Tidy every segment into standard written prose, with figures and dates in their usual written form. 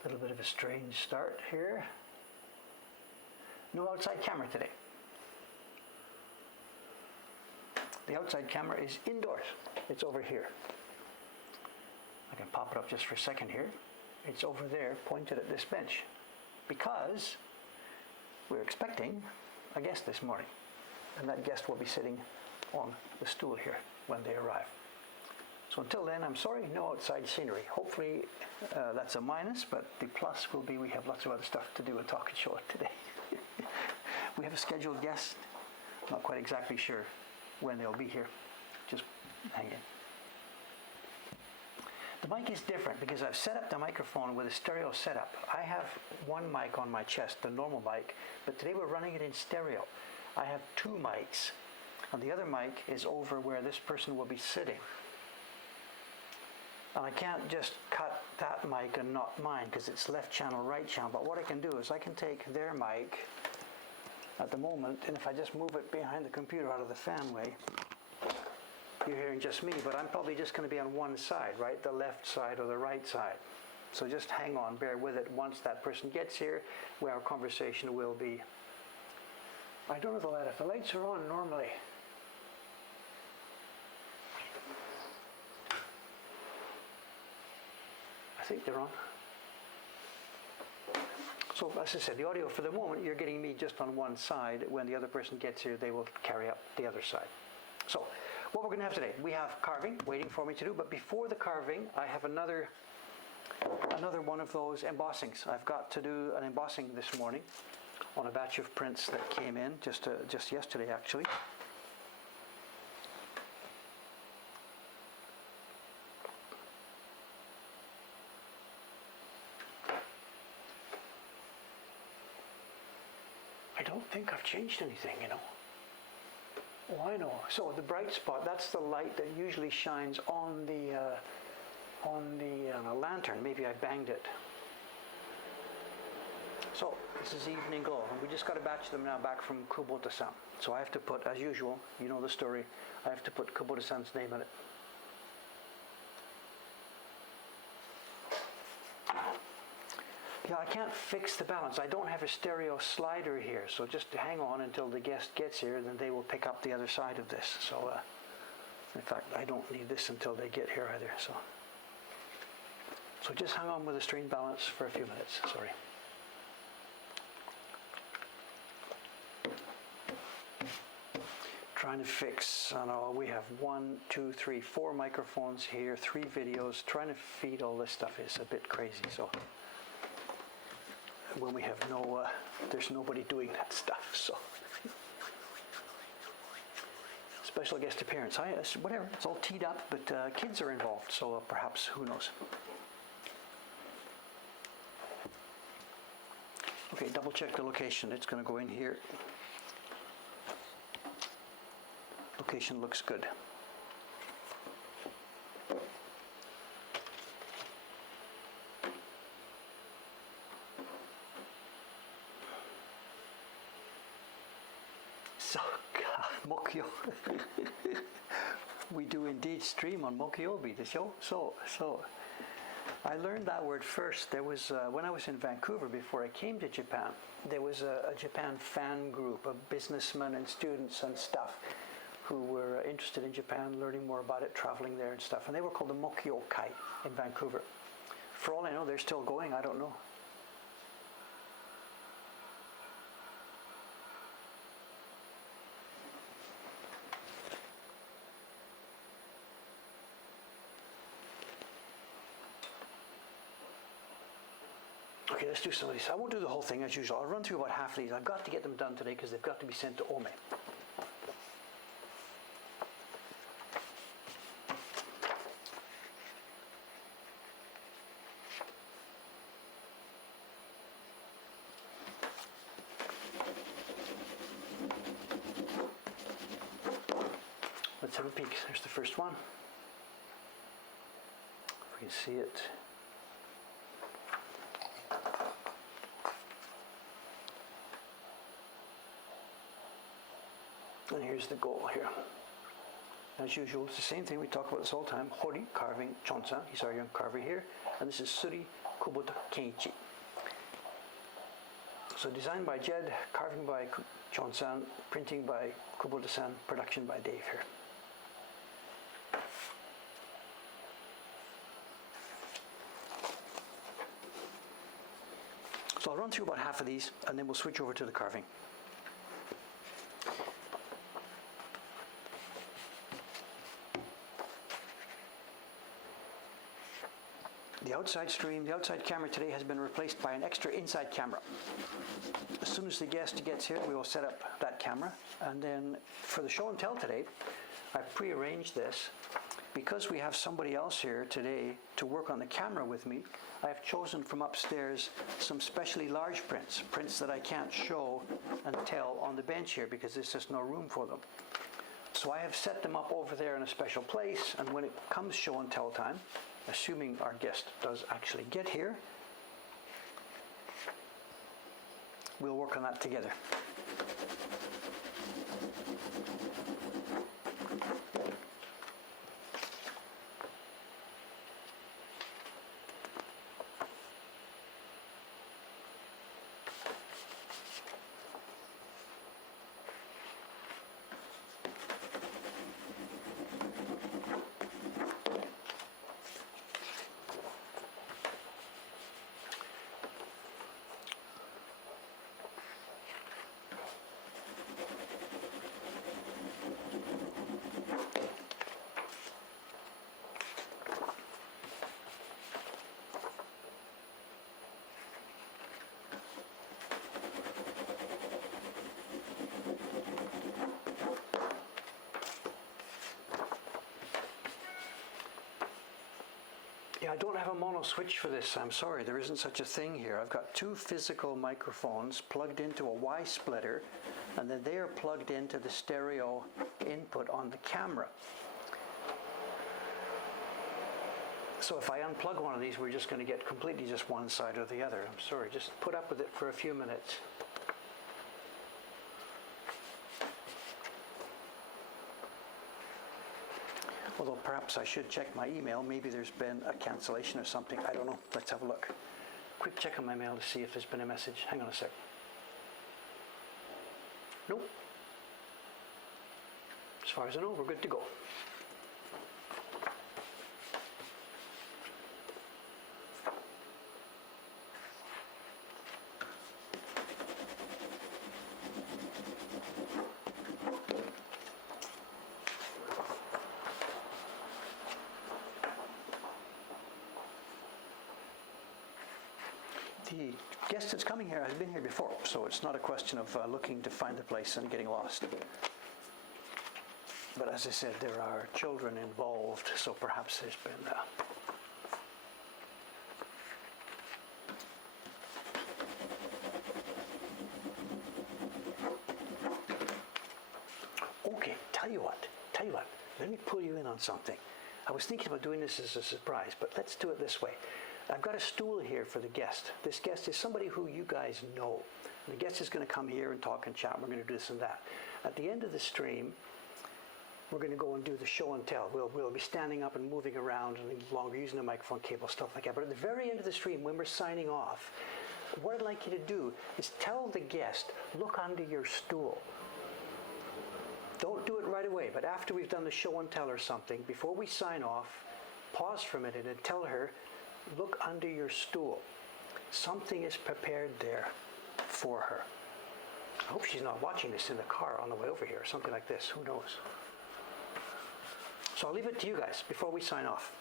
A little bit of a strange start here. No outside camera today. The outside camera is indoors. It's over here. I can pop it up just for a second here. It's over there, pointed at this bench, because we're expecting a guest this morning, and that guest will be sitting on the stool here when they arrive. So until then, I'm sorry, no outside scenery. Hopefully that's a minus, but the plus will be we have lots of other stuff to do and talk and show it today. We have a scheduled guest. Not quite exactly sure when they'll be here. Just hang in. The mic is different because I've set up the microphone with a stereo setup. I have one mic on my chest, the normal mic, but today we're running it in stereo. I have two mics, and the other mic is over where this person will be sitting. And I can't just cut that mic and not mine because it's left channel, right channel. But what I can do is I can take their mic at the moment, and if I just move it behind the computer out of the fan way, you're hearing just me, but I'm probably just going to be on one side, right? The left side or the right side. So just hang on, bear with it. Once that person gets here, where our conversation will be. I don't know the light. If the lights are on normally. I think they're on. So as I said, the audio for the moment, you're getting me just on one side. When the other person gets here, they will carry up the other side. So what we're going to have today, we have carving waiting for me to do, but before the carving, I have another one of those embossings. I've got to do an embossing this morning on a batch of prints that came in just yesterday actually. I don't think I've changed anything, you know. Oh, I know. So the bright spot, that's the light that usually shines on the lantern. Maybe I banged it. So this is evening glow, and we just got a batch of them now back from Kubota-san. So I have to put, as usual, you know the story, I have to put Kubota-san's name on it. Yeah, I can't fix the balance. I don't have a stereo slider here, so just hang on until the guest gets here, then they will pick up the other side of this. So, in fact, I don't need this until they get here either. So just hang on with the string balance for a few minutes. Sorry. Trying to fix, I know we have 1, 2, 3, 4 microphones here, 3 videos. Trying to feed all this stuff is a bit crazy. So when we have there's nobody doing that stuff, so special guest appearance. Whatever, it's all teed up, but kids are involved, so perhaps, who knows. Okay, double check the location. It's going to go in here. Location looks good. So, Mokyo. We do indeed stream on Mokyobi, the show. So I learned that word first. There was, when I was in Vancouver before I came to Japan, there was a Japan fan group of businessmen and students and stuff who were interested in Japan, learning more about it, traveling there and stuff. And they were called the Mokyo Kai in Vancouver. For all I know, they're still going. I don't know. Okay, let's do some of these. I won't do the whole thing as usual. I'll run through about half of these. I've got to get them done today because they've got to be sent to Ome. Let's have a peek. There's the first one. If we can see it. And here's the goal here. As usual, it's the same thing we talk about this all the time. Hori carving Chonsan. He's our young carver here. And this is Suri Kubota Kenichi. So designed by Jed, carving by Chonsan, printing by Kubota-san, production by Dave here. So I'll run through about half of these and then we'll switch over to the carving. The outside stream, the outside camera today has been replaced by an extra inside camera. As soon as the guest gets here, we will set up that camera. And then for the show and tell today, I've pre-arranged this. Because we have somebody else here today to work on the camera with me, I have chosen from upstairs some specially large prints, prints that I can't show and tell on the bench here because there's just no room for them. So I have set them up over there in a special place, and when it comes show and tell time, assuming our guest does actually get here, we'll work on that together. Yeah, I don't have a mono switch for this. I'm sorry, there isn't such a thing here. I've got two physical microphones plugged into a Y splitter, and then they are plugged into the stereo input on the camera. So if I unplug one of these, we're just going to get completely just one side or the other. I'm sorry, just put up with it for a few minutes. Although perhaps I should check my email. Maybe there's been a cancellation or something. I don't know. Let's have a look. Quick check on my mail to see if there's been a message. Hang on a sec. Nope. As far as I know, we're good to go. The guest that's coming here has been here before, so it's not a question of looking to find the place and getting lost. But as I said, there are children involved, so perhaps there's been Okay, tell you what, let me pull you in on something. I was thinking about doing this as a surprise, but let's do it this way. I've got a stool here for the guest. This guest is somebody who you guys know. The guest is going to come here and talk and chat. We're going to do this and that. At the end of the stream, we're going to go and do the show and tell. We'll be standing up and moving around and longer, using the microphone cable, stuff like that. But at the very end of the stream, when we're signing off, what I'd like you to do is tell the guest, look under your stool. Don't do it right away, but after we've done the show and tell or something, before we sign off, pause for a minute and tell her, look under your stool. Something is prepared there for her. I hope she's not watching this in the car on the way over here, or something like this. Who knows? So I'll leave it to you guys before we sign off.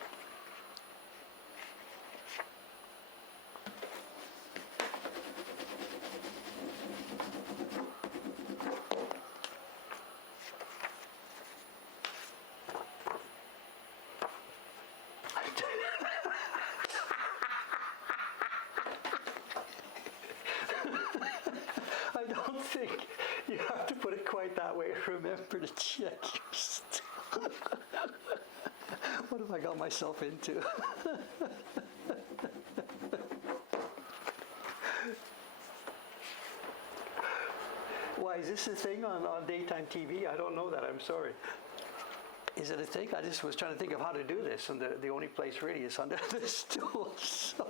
I don't think you have to put it quite that way. Remember to check your stool. What have I got myself into? Why, is this a thing on daytime TV? I don't know that, I'm sorry. Is it a thing? I just was trying to think of how to do this, and the only place really is under the stool. So.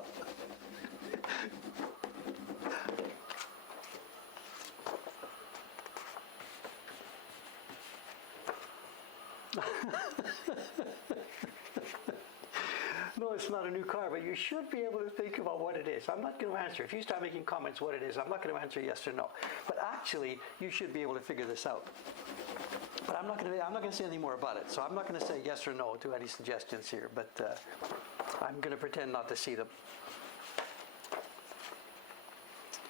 No, it's not a new car, but you should be able to think about what it is. I'm not going to answer. If you start making comments what it is, I'm not going to answer yes or no. But actually, you should be able to figure this out. But I'm not going to say anything more about it. So I'm not going to say yes or no to any suggestions here. But I'm going to pretend not to see them.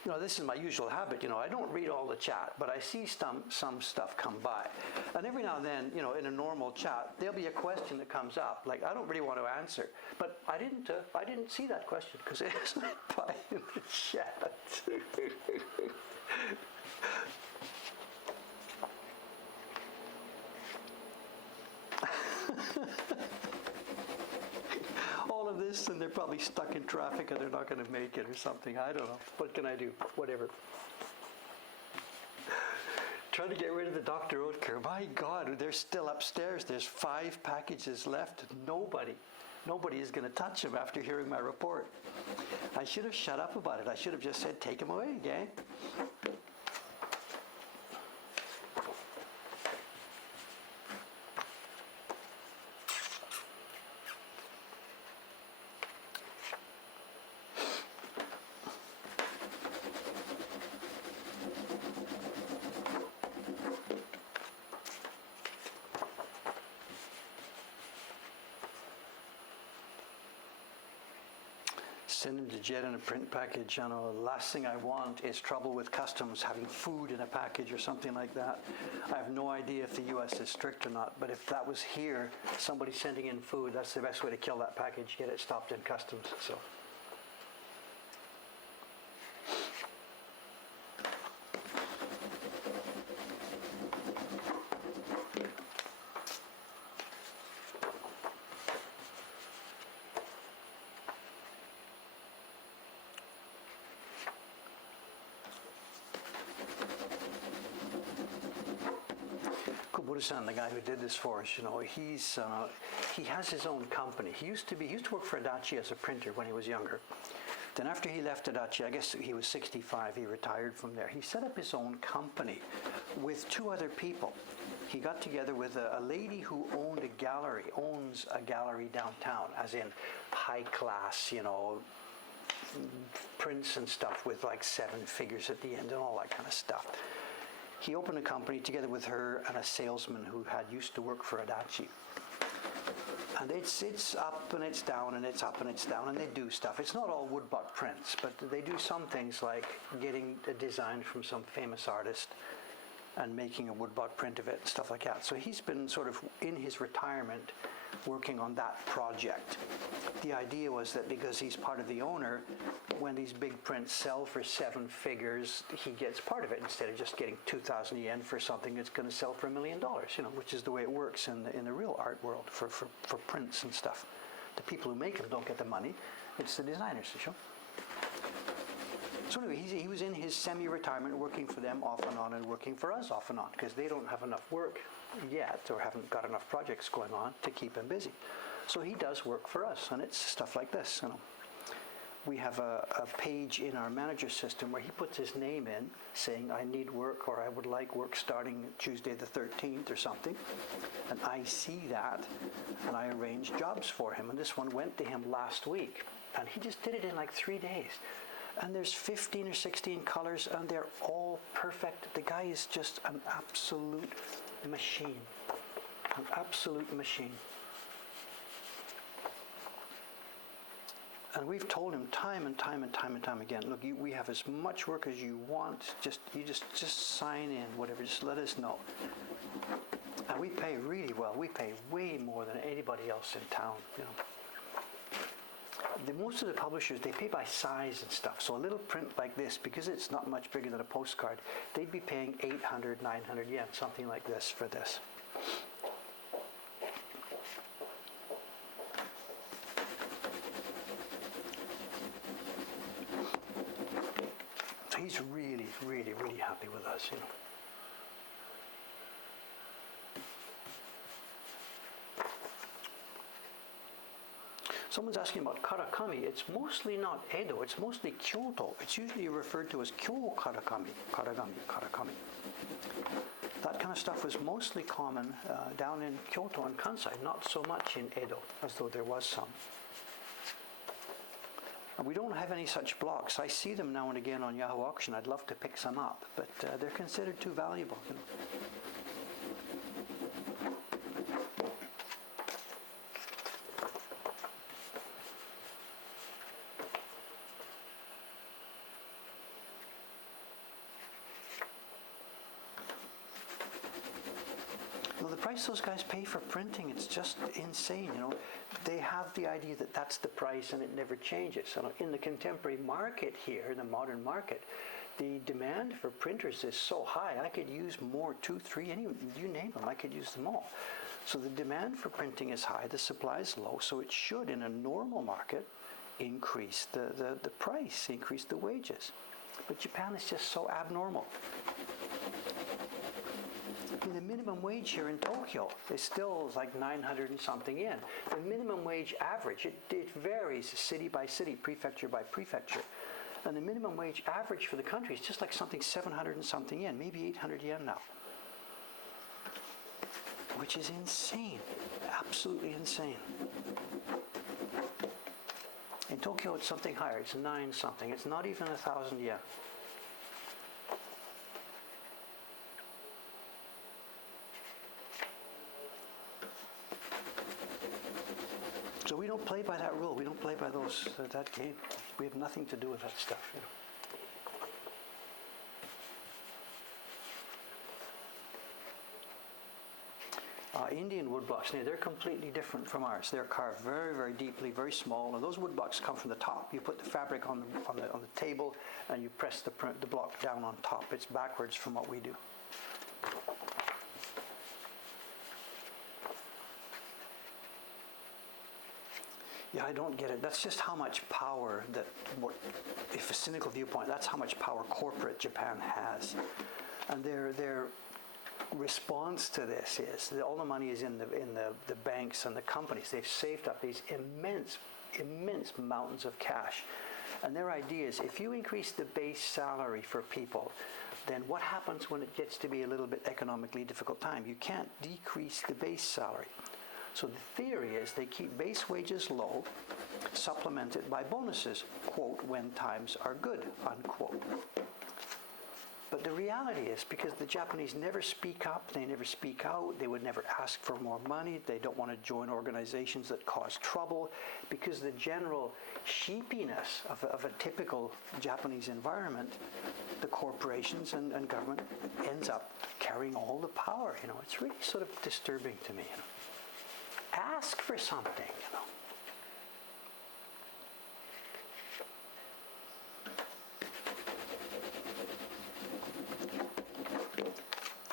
You know, this is my usual habit. You know, I don't read all the chat, but I see some stuff come by. And every now and then, you know, in a normal chat, there'll be a question that comes up. Like, I don't really want to answer. But I didn't see that question because it isn't by in the chat. All of this, and they're probably stuck in traffic and they're not going to make it or something. I don't know. What can I do? Whatever. Trying to get rid of the Dr. Oetker. My God, they're still upstairs. There's 5 packages left. Nobody is going to touch them after hearing my report. I should have shut up about it. I should have just said, take them away, gang. Send them to Jet in a print package. You know, the last thing I want is trouble with customs having food in a package or something like that. I have no idea if the U.S. is strict or not, but if that was here, somebody sending in food, that's the best way to kill that package, get it stopped in customs. So. Kuburusan, the guy who did this for us, you know, he has his own company. He used to work for Adachi as a printer when he was younger. Then after he left Adachi, I guess he was 65, he retired from there. He set up his own company with 2 other people. He got together with a lady who owns a gallery downtown, as in high class, you know, prints and stuff with like 7 figures at the end and all that kind of stuff. He opened a company together with her and a salesman who had used to work for Adachi. And it's up and it's down and it's up and it's down, and they do stuff. It's not all woodblock prints, but they do some things like getting a design from some famous artist and making a woodblock print of it, stuff like that. So he's been sort of in his retirement working on that project. The idea was that because he's part of the owner, when these big prints sell for 7 figures, he gets part of it instead of just getting 2,000 yen for something that's going to sell for $1 million, you know, which is the way it works in the real art world for prints and stuff. The people who make them don't get the money, it's the designers, you know. So anyway, he was in his semi-retirement working for them off and on and working for us off and on because they don't have enough work yet or haven't got enough projects going on to keep him busy. So he does work for us, and it's stuff like this, you know. We have a page in our manager system where he puts his name in saying, I need work, or I would like work starting Tuesday the 13th or something. And I see that, and I arrange jobs for him. And this one went to him last week, and he just did it in like 3 days. And there's 15 or 16 colors, and they're all perfect. The guy is just an absolute machine. An absolute machine. And we've told him time and time and time and time again, look, we have as much work as you want. You just sign in, whatever. Just let us know. And we pay really well. We pay way more than anybody else in town, you know. Most of the publishers, they pay by size and stuff. So a little print like this, because it's not much bigger than a postcard, they'd be paying 800, 900 yen, something like this for this. So he's really, really, really happy with us, you know. Someone's asking about karakami. It's mostly not Edo, it's mostly Kyoto. It's usually referred to as Kyo karakami. Karakami. That kind of stuff was mostly common down in Kyoto and Kansai, not so much in Edo, as though there was some. And we don't have any such blocks. I see them now and again on Yahoo Auction. I'd love to pick some up, but they're considered too valuable. You know? The price those guys pay for printing, it's just insane, you know. They have the idea that that's the price and it never changes. So in the contemporary market here, the modern market, the demand for printers is so high, I could use more, 2, 3, any, you name them, I could use them all. So the demand for printing is high, the supply is low, so it should, in a normal market, increase the price, increase the wages. But Japan is just so abnormal. The minimum wage here in Tokyo is still like 900 and something yen. The minimum wage average, it varies city by city, prefecture by prefecture. And the minimum wage average for the country is just like something 700 and something yen, maybe 800 yen now. Which is insane, absolutely insane. In Tokyo it's something higher, it's 9 something, it's not even 1,000 yen. So we don't play by that rule. We don't play by that game. We have nothing to do with that stuff. You know. Indian woodblocks, they're completely different from ours. They're carved very, very deeply, very small, and those woodblocks come from the top. You put the fabric on the table, and you press the block down on top. It's backwards from what we do. Yeah, I don't get it. That's just how much power if a cynical viewpoint, that's how much power corporate Japan has. And their response to this is that all the money is in the banks and the companies. They've saved up these immense mountains of cash. And their idea is if you increase the base salary for people, then what happens when it gets to be a little bit economically difficult time? You can't decrease the base salary. So the theory is they keep base wages low, supplemented by bonuses, quote, when times are good, unquote. But the reality is, because the Japanese never speak up, they never speak out, they would never ask for more money, they don't want to join organizations that cause trouble, because the general sheepiness of a typical Japanese environment, the corporations and government ends up carrying all the power. You know, it's really sort of disturbing to me. You know. Ask for something, you know.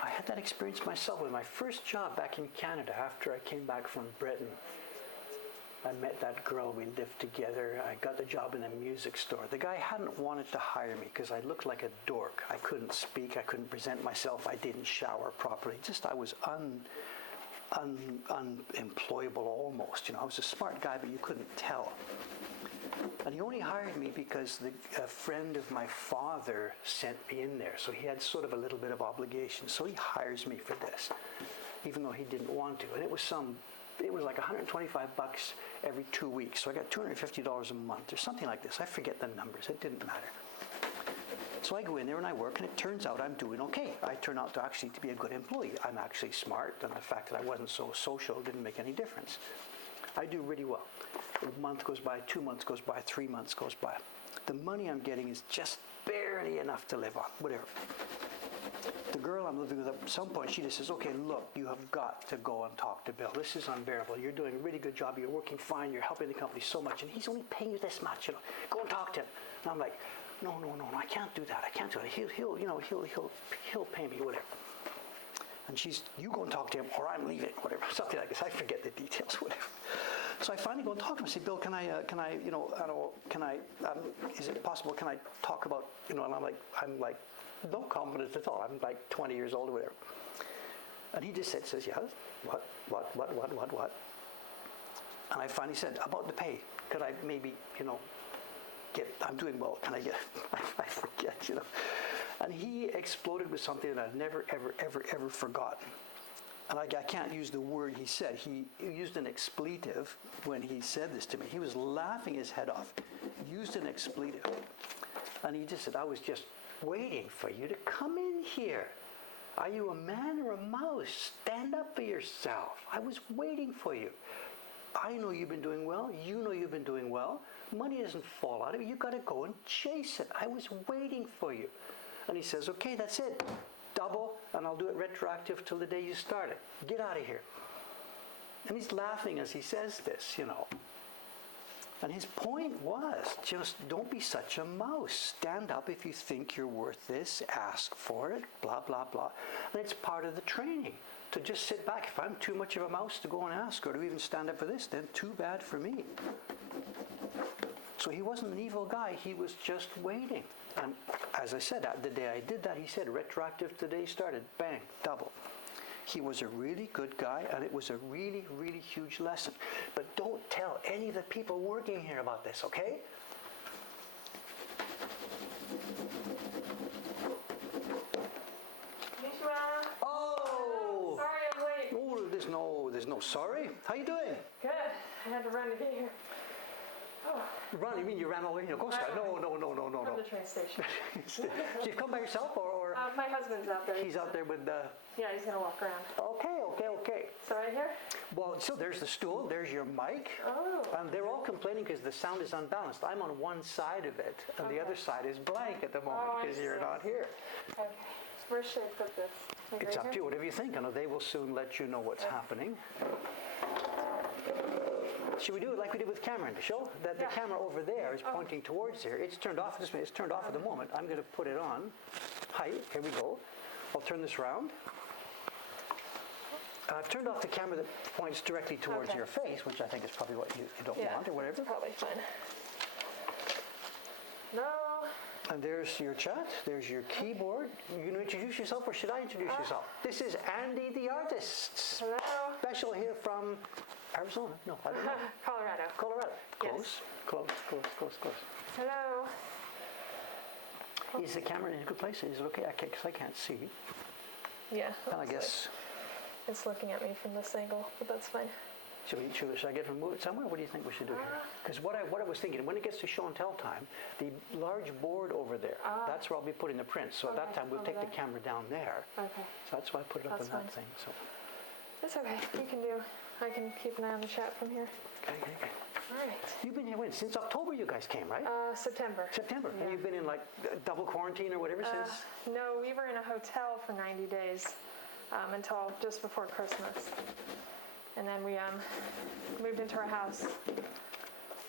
I had that experience myself with my first job back in Canada after I came back from Britain. I met that girl, we lived together. I got the job in a music store. The guy hadn't wanted to hire me because I looked like a dork. I couldn't speak, I couldn't present myself, I didn't shower properly. Just, I was unemployable almost. You know, I was a smart guy, but you couldn't tell. And he only hired me because a friend of my father sent me in there. So he had sort of a little bit of obligation. So he hires me for this, even though he didn't want to. And it was like $125 every 2 weeks. So I got $250 a month or something like this. I forget the numbers. It didn't matter. So I go in there and I work, and it turns out I'm doing okay. I turn out to actually be a good employee. I'm actually smart, and the fact that I wasn't so social didn't make any difference. I do really well. A month goes by, 2 months goes by, 3 months goes by. The money I'm getting is just barely enough to live on, whatever. The girl I'm living with, at some point, she just says, okay, look, you have got to go and talk to Bill. This is unbearable. You're doing a really good job. You're working fine. You're helping the company so much, and he's only paying you this much. You know, go and talk to him. And I'm like, no, I can't do that. I can't do it. He'll pay me, whatever. And you go and talk to him, or I'm leaving, whatever. Something like this. I forget the details, whatever. So I finally go and talk to him. I say, Bill, is it possible? Can I talk about, And I'm like, no confidence at all. I'm like 20 years old or whatever. And he just says, yes. What? And I finally said, about the pay. could I maybe, I'm doing well. Can I get, I forget, And he exploded with something that I've never, ever, ever, ever forgotten. And I can't use the word he said. He used an expletive when he said this to me. He was laughing his head off. He used an expletive. And he just said, I was just waiting for you to come in here. Are you a man or a mouse? Stand up for yourself. I was waiting for you. I know you've been doing well. You know you've been doing well. Money doesn't fall out of it. You've got to go and chase it. I was waiting for you. And he says, okay, that's it. Double, and I'll do it retroactive till the day you started. Get out of here. And he's laughing as he says this, And his point was, just don't be such a mouse. Stand up if you think you're worth this. Ask for it, blah, blah, blah. And it's part of the training to just sit back. If I'm too much of a mouse to go and ask or to even stand up for this, then too bad for me. So he wasn't an evil guy. He was just waiting. And as I said, the day I did that, he said, retroactive to the day he started. Bang, double. He was a really good guy, and it was a really, really huge lesson. But don't tell any of the people working here about this, okay? Konnichiwa. Oh! Sorry I'm late. Oh, there's no sorry. How you doing? Good. I had to run to get here. Oh. Run? You mean you ran all the way to Costa? No. From the train station. So you've come by yourself, or? My husband's out there. He's out there with the... Yeah, he's going to walk around. Okay. So right here? Well, so there's the stool, there's your mic. Oh. And they're all complaining because the sound is unbalanced. I'm on one side of it, and the other side is blank at the moment because you're not here. Okay. Where should I put this? It's up to you, whatever you think. I know they will soon let you know what's happening. Should we do it like we did with Cameron? Show that the camera over there is pointing towards here. It's turned off. It's turned off at the moment. I'm going to put it on. Hi, here we go. I'll turn this around. I've turned off the camera that points directly towards your face, which I think is probably what you don't want or whatever. Probably fine. No. And there's your chat. There's your keyboard. You going to introduce yourself, or should I introduce yourself? This is Andy the Artist. Hello. Special here from Arizona. No, I don't know. Colorado. Close. Hello. Is the camera in a good place? Is it okay? Because I can't see. Yeah. And I guess... It's looking at me from this angle, but that's fine. Should I get to move it somewhere? What do you think we should do here? Because what I was thinking, when it gets to show and tell time, the large board over there, that's where I'll be putting the prints. So at that time, we'll take the camera down there. Okay. So that's why I put it up in that thing. So. It's okay. I can keep an eye on the chat from here. Okay. All right. You've been here when? Since October you guys came, right? September. Yeah. And you've been in like double quarantine or whatever since? No, we were in a hotel for 90 days until just before Christmas. And then we moved into our house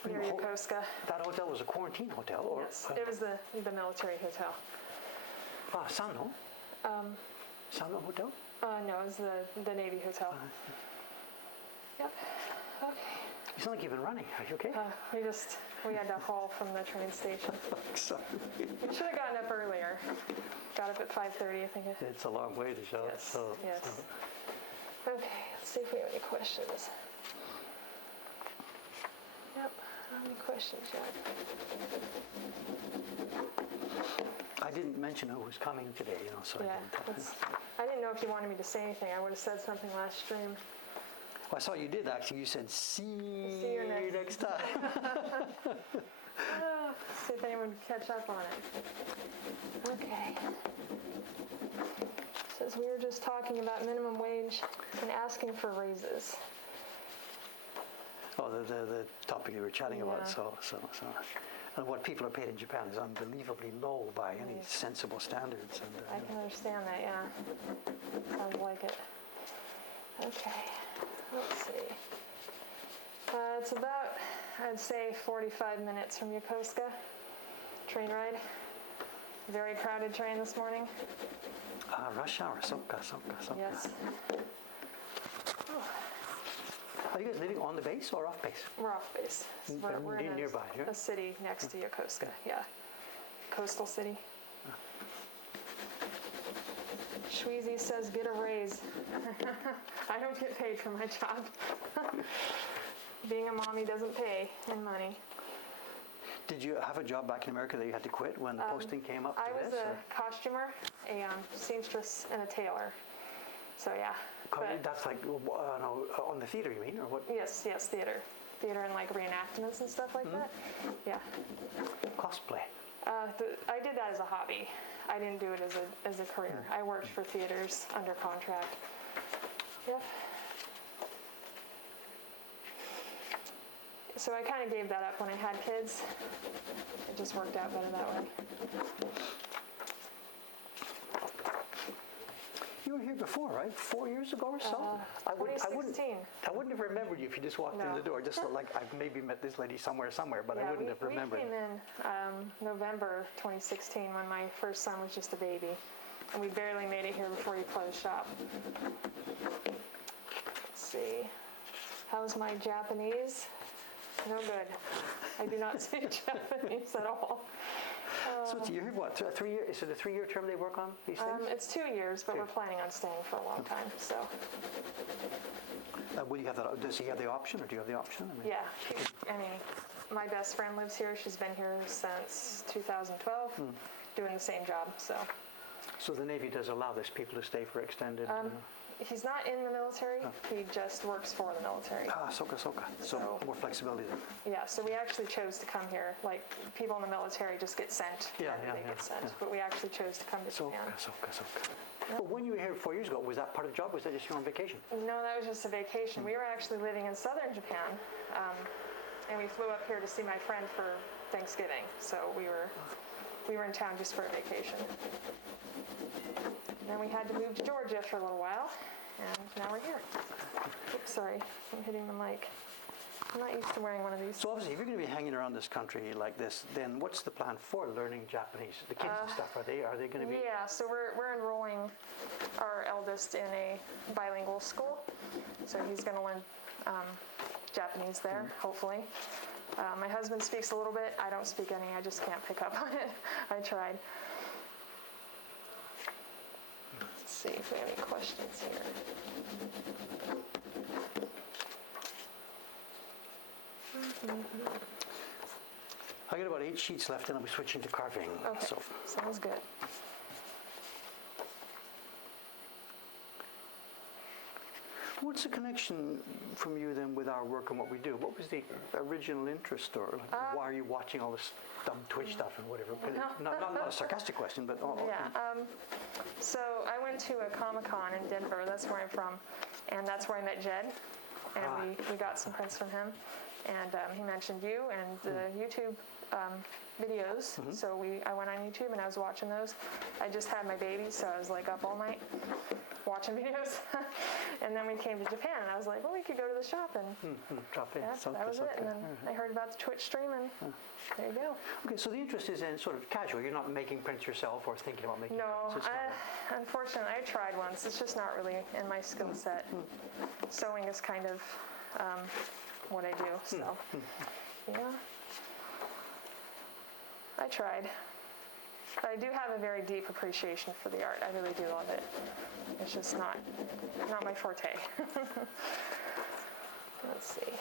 near Yokosuka. That hotel was a quarantine hotel? Or, yes, it was the military hotel. Sano? Sano Hotel? No, it was the Navy hotel. Yep. Okay. You sound like you've been running. Are you okay? We had to haul from the train station. Sorry. We should have gotten up earlier. Got up at 5:30, I think. It's a long way to show. Yes. Okay, let's see if we have any questions. Yep, any questions yet? I didn't mention who was coming today, so I didn't know if you wanted me to say anything. I would have said something last stream. Well, I saw you did actually. You said, see you next time. See if anyone would catch up on it. Okay. Since we were just talking about minimum wage and asking for raises. Oh, the topic you were chatting about. So. And what people are paid in Japan is unbelievably low by any sensible standards. And, I can understand that, yeah. Sounds like it. Okay, let's see. It's about, I'd say, 45 minutes from Yokosuka. Train ride. Very crowded train this morning. Rush hour. Soka. Yes. Are you guys living on the base or off base? We're off base. We're in nearby, a city next to Yokosuka, yeah. Coastal city. Shweezy says, get a raise. I don't get paid for my job. being a mommy doesn't pay in money. Did you have a job back in America that you had to quit when the posting came up to I was this? a costumer, a seamstress, and a tailor. So yeah. But That's like on the theater, you mean, or what? yes, theater. Theater and like reenactments and stuff like that. Yeah. Cosplay. I did that as a hobby. I didn't do it as a career. I worked for theaters under contract. Yep. So I kind of gave that up when I had kids. It just worked out better that way. You were here before, right? 4 years ago or so? 2016. I wouldn't have remembered you if you just walked in the door. Just like I've maybe met this lady somewhere, but I wouldn't have remembered. We came in November 2016 when my first son was just a baby. And we barely made it here before you closed shop. Let's see. How's my Japanese? No good. I do not speak Japanese at all. So you're here, what, 3 years? Is it a 3-year term they work on these things? It's 2 years, but we're planning on staying for a long time. So Will you have that? Does he have the option, or do you have the option? yeah, I mean, my best friend lives here. She's been here since 2012, doing the same job. So the Navy does allow this people to stay for extended. He's not in the military. He just works for the military. Soka. So more flexibility then. Yeah, so we actually chose to come here. Like, people in the military just get sent. They get sent. But we actually chose to come to Japan. Soka. But when you were here 4 years ago, was that part of the job? Was that just your own vacation? No, that was just a vacation. We were actually living in southern Japan. And we flew up here to see my friend for Thanksgiving. So we were in town just for a vacation. And then we had to move to Georgia for a little while, and now we're here. Oops, sorry, I'm hitting the mic. I'm not used to wearing one of these. So obviously, if you're going to be hanging around this country like this, then what's the plan for learning Japanese? The kids and stuff, are they going to be? Yeah, so we're enrolling our eldest in a bilingual school. So he's going to learn Japanese there, hopefully. My husband speaks a little bit. I don't speak any. I just can't pick up on it. I tried. Let's see if we have any questions here. I got about 8 sheets left, and I'll be switching to carving. Okay, So. sounds good. What's the connection from you then with our work and what we do? What was the original interest, or why are you watching all this dumb Twitch stuff and whatever? Not a sarcastic question, but So I went to a Comic-Con in Denver. That's where I'm from, and that's where I met Jed. And we got some prints from him, and he mentioned you and the YouTube videos. So I went on YouTube and I was watching those. I just had my baby, so I was like up all night watching videos. And then we came to Japan, and I was like, well, we could go to the shop, and drop in. yeah, that was it. And then I heard about the Twitch stream, and there you go. Okay, so the interest is in sort of casual. You're not making prints yourself or thinking about making No, prints. unfortunately, I tried once. It's just not really in my skill set. Sewing is kind of what I do, so yeah. I tried. But I do have a very deep appreciation for the art. I really do love it. It's just not my forte. Let's see.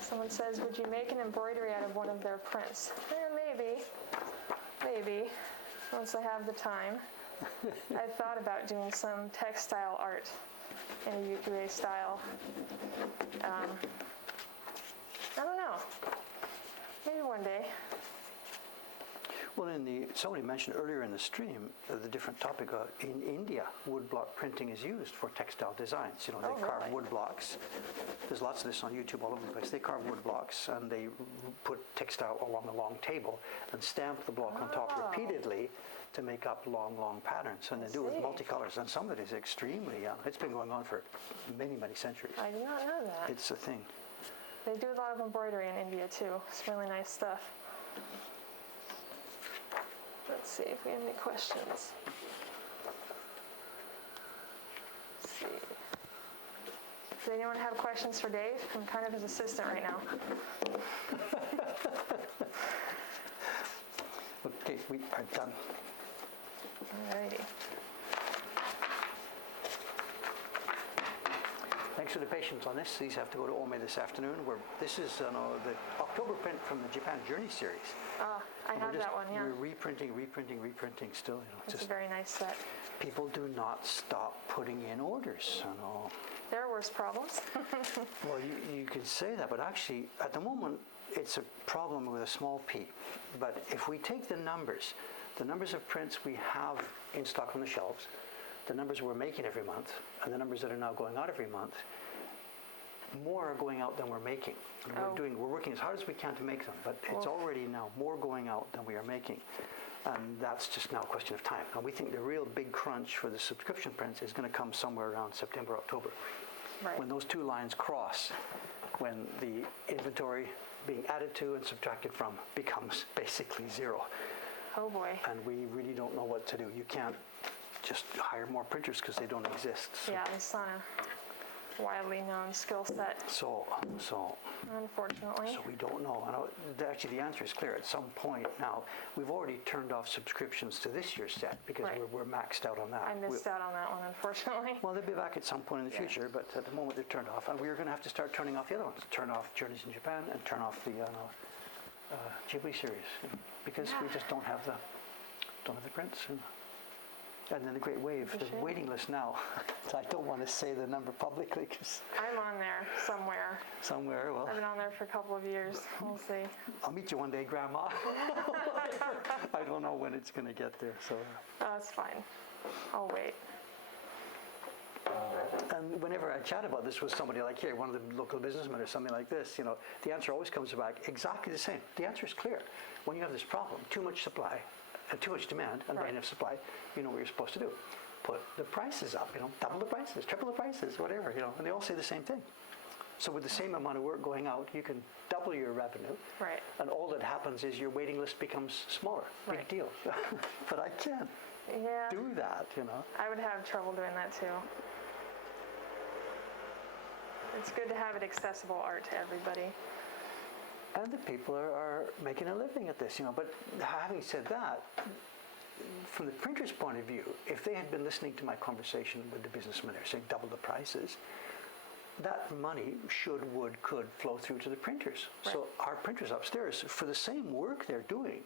Someone says, would you make an embroidery out of one of their prints? Maybe, once I have the time. I've thought about doing some textile art in a yukare style. I don't know. Maybe one day. Well, somebody mentioned earlier in the stream the different topic. In India, woodblock printing is used for textile designs. You know, they carve wood blocks. There's lots of this on YouTube all over the place. They carve wood blocks and they put textile along a long table and stamp the block on top repeatedly to make up long patterns, and they do it with multicolors. And some of it is extremely young. It's been going on for many centuries. I did not know that. It's a thing. They do a lot of embroidery in India too. It's really nice stuff. Let's see if we have any questions. Let's see. Does anyone have questions for Dave? I'm kind of his assistant right now. Okay, we are done. Alrighty. Thanks for the patience on this. These have to go to Ome this afternoon. This is the October print from the Japan Journey series. I have that one, yeah. We're reprinting still. It's a very nice set. People do not stop putting in orders. There are worse problems. Well, you can say that, but actually, at the moment, it's a problem with a small p. But if we take the numbers of prints we have in stock on the shelves, the numbers we're making every month, and the numbers that are now going out every month, more are going out than we're making. And we're working as hard as we can to make them, but it's already now more going out than we are making. And that's just now a question of time. And we think the real big crunch for the subscription prints is going to come somewhere around September, October. Right. When those two lines cross, when the inventory being added to and subtracted from becomes basically zero. Oh boy. And we really don't know what to do. You can't just hire more printers because they don't exist. So. Yeah, it's not a widely known skill set. So Unfortunately. So we don't know. Actually, the answer is clear. At some point now, we've already turned off subscriptions to this year's set because we're maxed out on that. I missed out on that one, unfortunately. Well, they'll be back at some point in the future, but at the moment they're turned off. And we're going to have to start turning off the other ones. Turn off Journeys in Japan and turn off the Ghibli series because we just don't have the prints. And then the Great Wave, the waiting list now. I don't want to say the number publicly because I'm on there somewhere. Well, I've been on there for a couple of years. We'll see. I'll meet you one day, Grandma. I don't know when it's going to get there. So. It's fine. I'll wait. And whenever I chat about this with somebody like here, one of the local businessmen or something like this, the answer always comes back exactly the same. The answer is clear. When you have this problem, too much supply, and too much demand, and not enough supply, you know what you're supposed to do. Put the prices up, double the prices, triple the prices, whatever, and they all say the same thing. So with the same amount of work going out, you can double your revenue. Right. And all that happens is your waiting list becomes smaller. Big deal. But I can't do that, I would have trouble doing that too. It's good to have it accessible art to everybody. And the people are making a living at this, But having said that, from the printer's point of view, if they had been listening to my conversation with the businessmen there saying double the prices, that money could flow through to the printers. Right. So our printers upstairs, for the same work they're doing,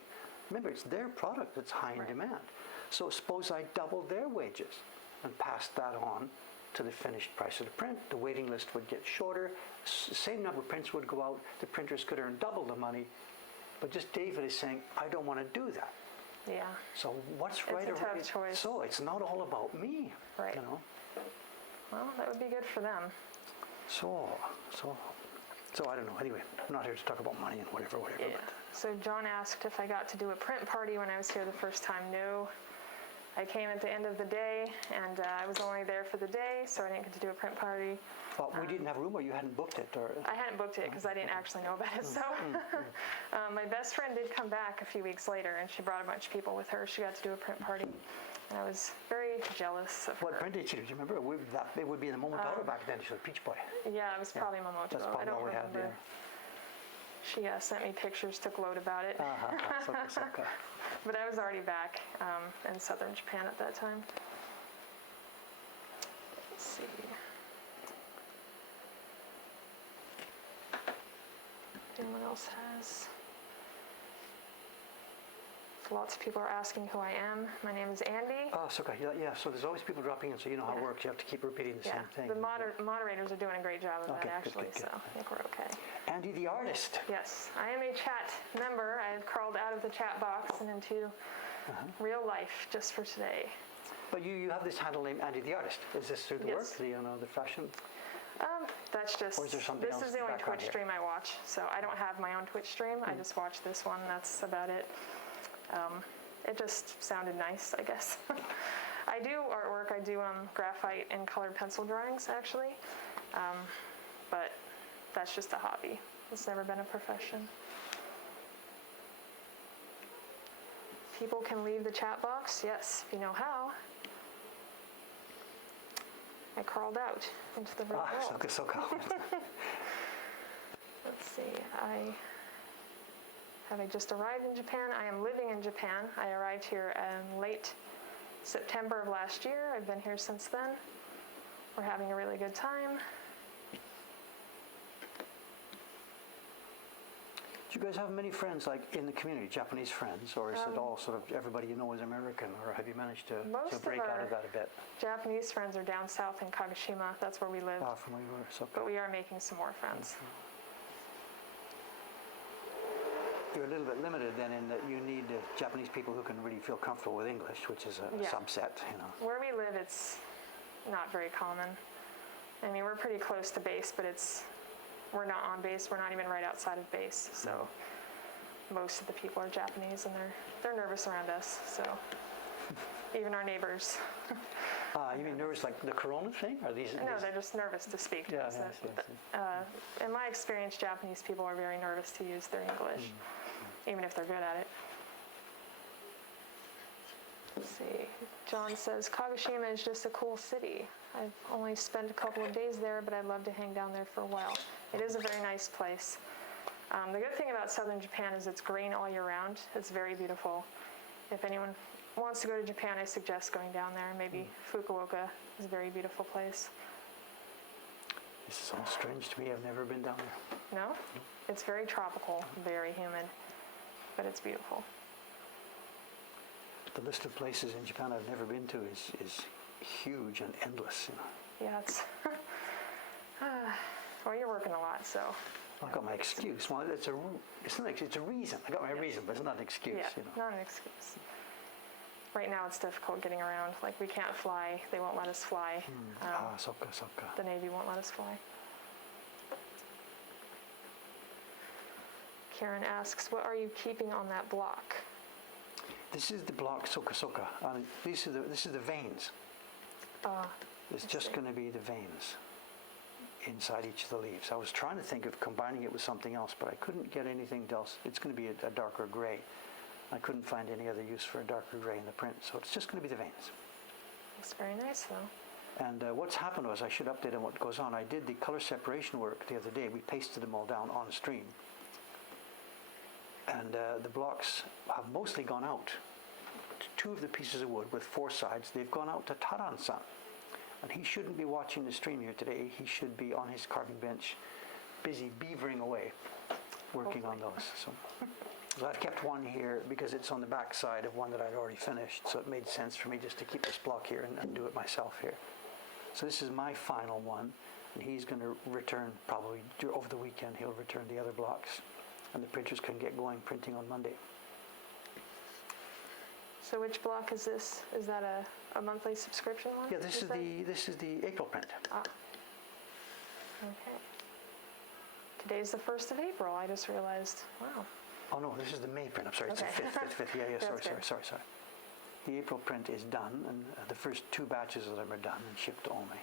remember, it's their product that's high in demand. So suppose I doubled their wages and passed that on to the finished price of the print, the waiting list would get shorter, same number of prints would go out, the printers could earn double the money, but just David is saying, I don't want to do that. Yeah. So what's right? It's a tough choice. So it's not all about me, Right. Well, that would be good for them. So I don't know. Anyway, I'm not here to talk about money and whatever. Yeah. So John asked if I got to do a print party when I was here the first time. No. I came at the end of the day, and I was only there for the day, so I didn't get to do a print party. Well, we didn't have room, or you hadn't booked it? Or I hadn't booked it because I didn't actually know about it. So my best friend did come back a few weeks later, and she brought a bunch of people with her. She got to do a print party, and I was very jealous of her. What print did you do? Do you remember? It would be the Momotaro back then. She was Peach Boy. Yeah, it was probably Momotaro. That's probably I don't all we remember. had there. She sent me pictures to gloat about it. But I was already back in southern Japan at that time. Let's see. Anyone else has? Lots of people are asking who I am. My name is Andy. Oh, so okay. Yeah, so there's always people dropping in, so you know how it works. You have to keep repeating the same thing. The moderators are doing a great job of that, actually, good. so I think we're okay. Andy the artist. Yes, I am a chat member. I have crawled out of the chat box and into real life just for today. But you have this handle name, Andy the artist. Is this through the work, the fashion? That's just, or is there something else this is the only background Twitch stream I watch, so I don't have my own Twitch stream. I just watch this one. That's about it. It just sounded nice, I guess. I do artwork. I do graphite and colored pencil drawings, actually. But that's just a hobby. It's never been a profession. People can leave the chat box, yes, if you know how. I crawled out into the real world. So cool. Let's see, having just arrived in Japan. I am living in Japan. I arrived here late September of last year. I've been here since then. We're having a really good time. Do you guys have many friends like in the community, Japanese friends, or is it all sort of everybody you know is American, or have you managed to break out of that a bit? Japanese friends are down south in Kagoshima. That's where we live. From where you were, so. But we are making some more friends. You're a little bit limited then in that you need Japanese people who can really feel comfortable with English, which is a subset, you know. Where we live, it's not very common. I mean, we're pretty close to base, but we're not on base. We're not even right outside of base. So most of the people are Japanese, and they're nervous around us. So even our neighbors. You mean nervous like the corona thing? Or these? No, they're just nervous to speak to us. In my experience, Japanese people are very nervous to use their English, even if they're good at it. Let's see. John says, Kagoshima is just a cool city. I've only spent a couple of days there, but I'd love to hang down there for a while. It is a very nice place. The good thing about southern Japan is it's green all year round. It's very beautiful. If anyone wants to go to Japan, I suggest going down there. Maybe Fukuoka is a very beautiful place. This is all strange to me. I've never been down there. No? It's very tropical, very humid, but it's beautiful. The list of places in Japan I've never been to is huge and endless. You know. Yeah, it's. Well, you're working a lot, so. I've got my excuse. Well, it's a reason. I got my reason, but it's not an excuse. Yeah, you know. not an excuse. Right now, it's difficult getting around. Like, we can't fly. They won't let us fly. Soka. The Navy won't let us fly. Karen asks, what are you keeping on that block? This is the block Soka. This is the veins. It's just going to be the veins inside each of the leaves. I was trying to think of combining it with something else, but I couldn't get anything else. It's going to be a darker gray. I couldn't find any other use for a darker gray in the print, so it's just going to be the veins. Looks very nice, though. And what's happened was, I should update on what goes on. I did the color separation work the other day. We pasted them all down on stream. And the blocks have mostly gone out. Two of the pieces of wood with four sides, they've gone out to Taran-san. And he shouldn't be watching the stream here today. He should be on his carving bench, busy beavering away, working on those. So I've kept one here because it's on the back side of one that I'd already finished. So it made sense for me just to keep this block here and do it myself here. So this is my final one. And he's going to return probably over the weekend. He'll return the other blocks. And the printers can get going printing on Monday. So which block is this? Is that a monthly subscription one? Yeah, this is the April print. Okay. Today's the 1st of April. I just realized. Wow. Oh no, this is the May print. I'm sorry, it's the 5th. Yeah, sorry. The April print is done, and the first 2 batches of them are done and shipped only.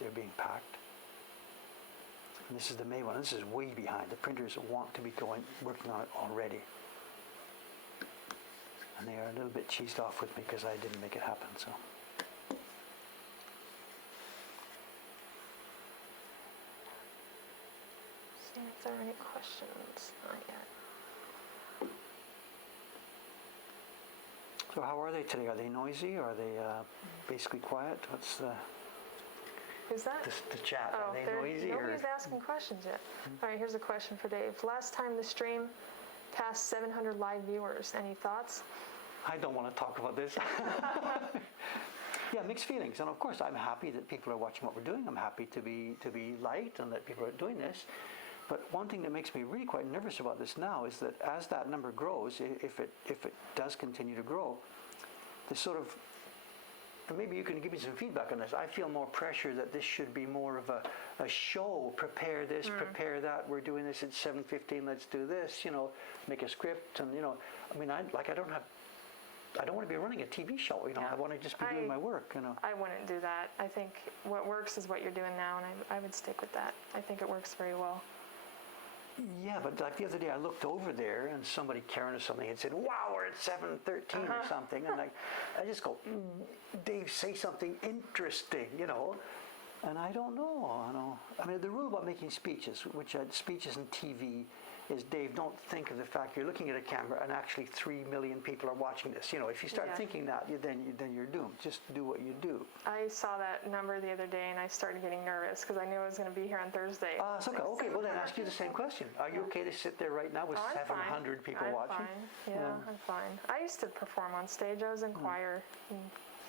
They're being packed. And this is the May one. This is way behind. The printers want to be working on it already. And they are a little bit cheesed off with me because I didn't make it happen. So. See if there are any questions. Not yet. So how are they today? Are they noisy? Or are they basically quiet? What's the... Who's that? The chat. Are they noisy? Nobody's asking questions yet. All right, here's a question for Dave. Last time the stream passed 700 live viewers. Any thoughts? I don't want to talk about this. Yeah, mixed feelings. And of course, I'm happy that people are watching what we're doing. I'm happy to be liked and that people are doing this. But one thing that makes me really quite nervous about this now is that as that number grows, if it does continue to grow, the sort of, and maybe you can give me some feedback on this. I feel more pressure that this should be more of a show. Prepare this, prepare that. We're doing this at 7:15. Let's do this. You know, make a script, and you know, I mean, I don't want to be running a TV show. You know, I want to just be doing my work. You know, I wouldn't do that. I think what works is what you're doing now, and I would stick with that. I think it works very well. Yeah, but like the other day, I looked over there, and somebody, Karen or something, had said, "Wow, we're at 7:13 or something," and I just go, "Dave, say something interesting," you know. And I don't know. I mean, the rule about making speeches, speeches in TV, is, Dave, don't think of the fact you're looking at a camera and actually 3 million people are watching this. If you start thinking that, then you're doomed. Just do what you do. I saw that number the other day and I started getting nervous because I knew I was going to be here on Thursday. It's okay. Okay, well then ask you the same question. Are you okay to sit there right now with 700 people watching? Fine. Yeah, I'm fine. I used to perform on stage. I was in choir and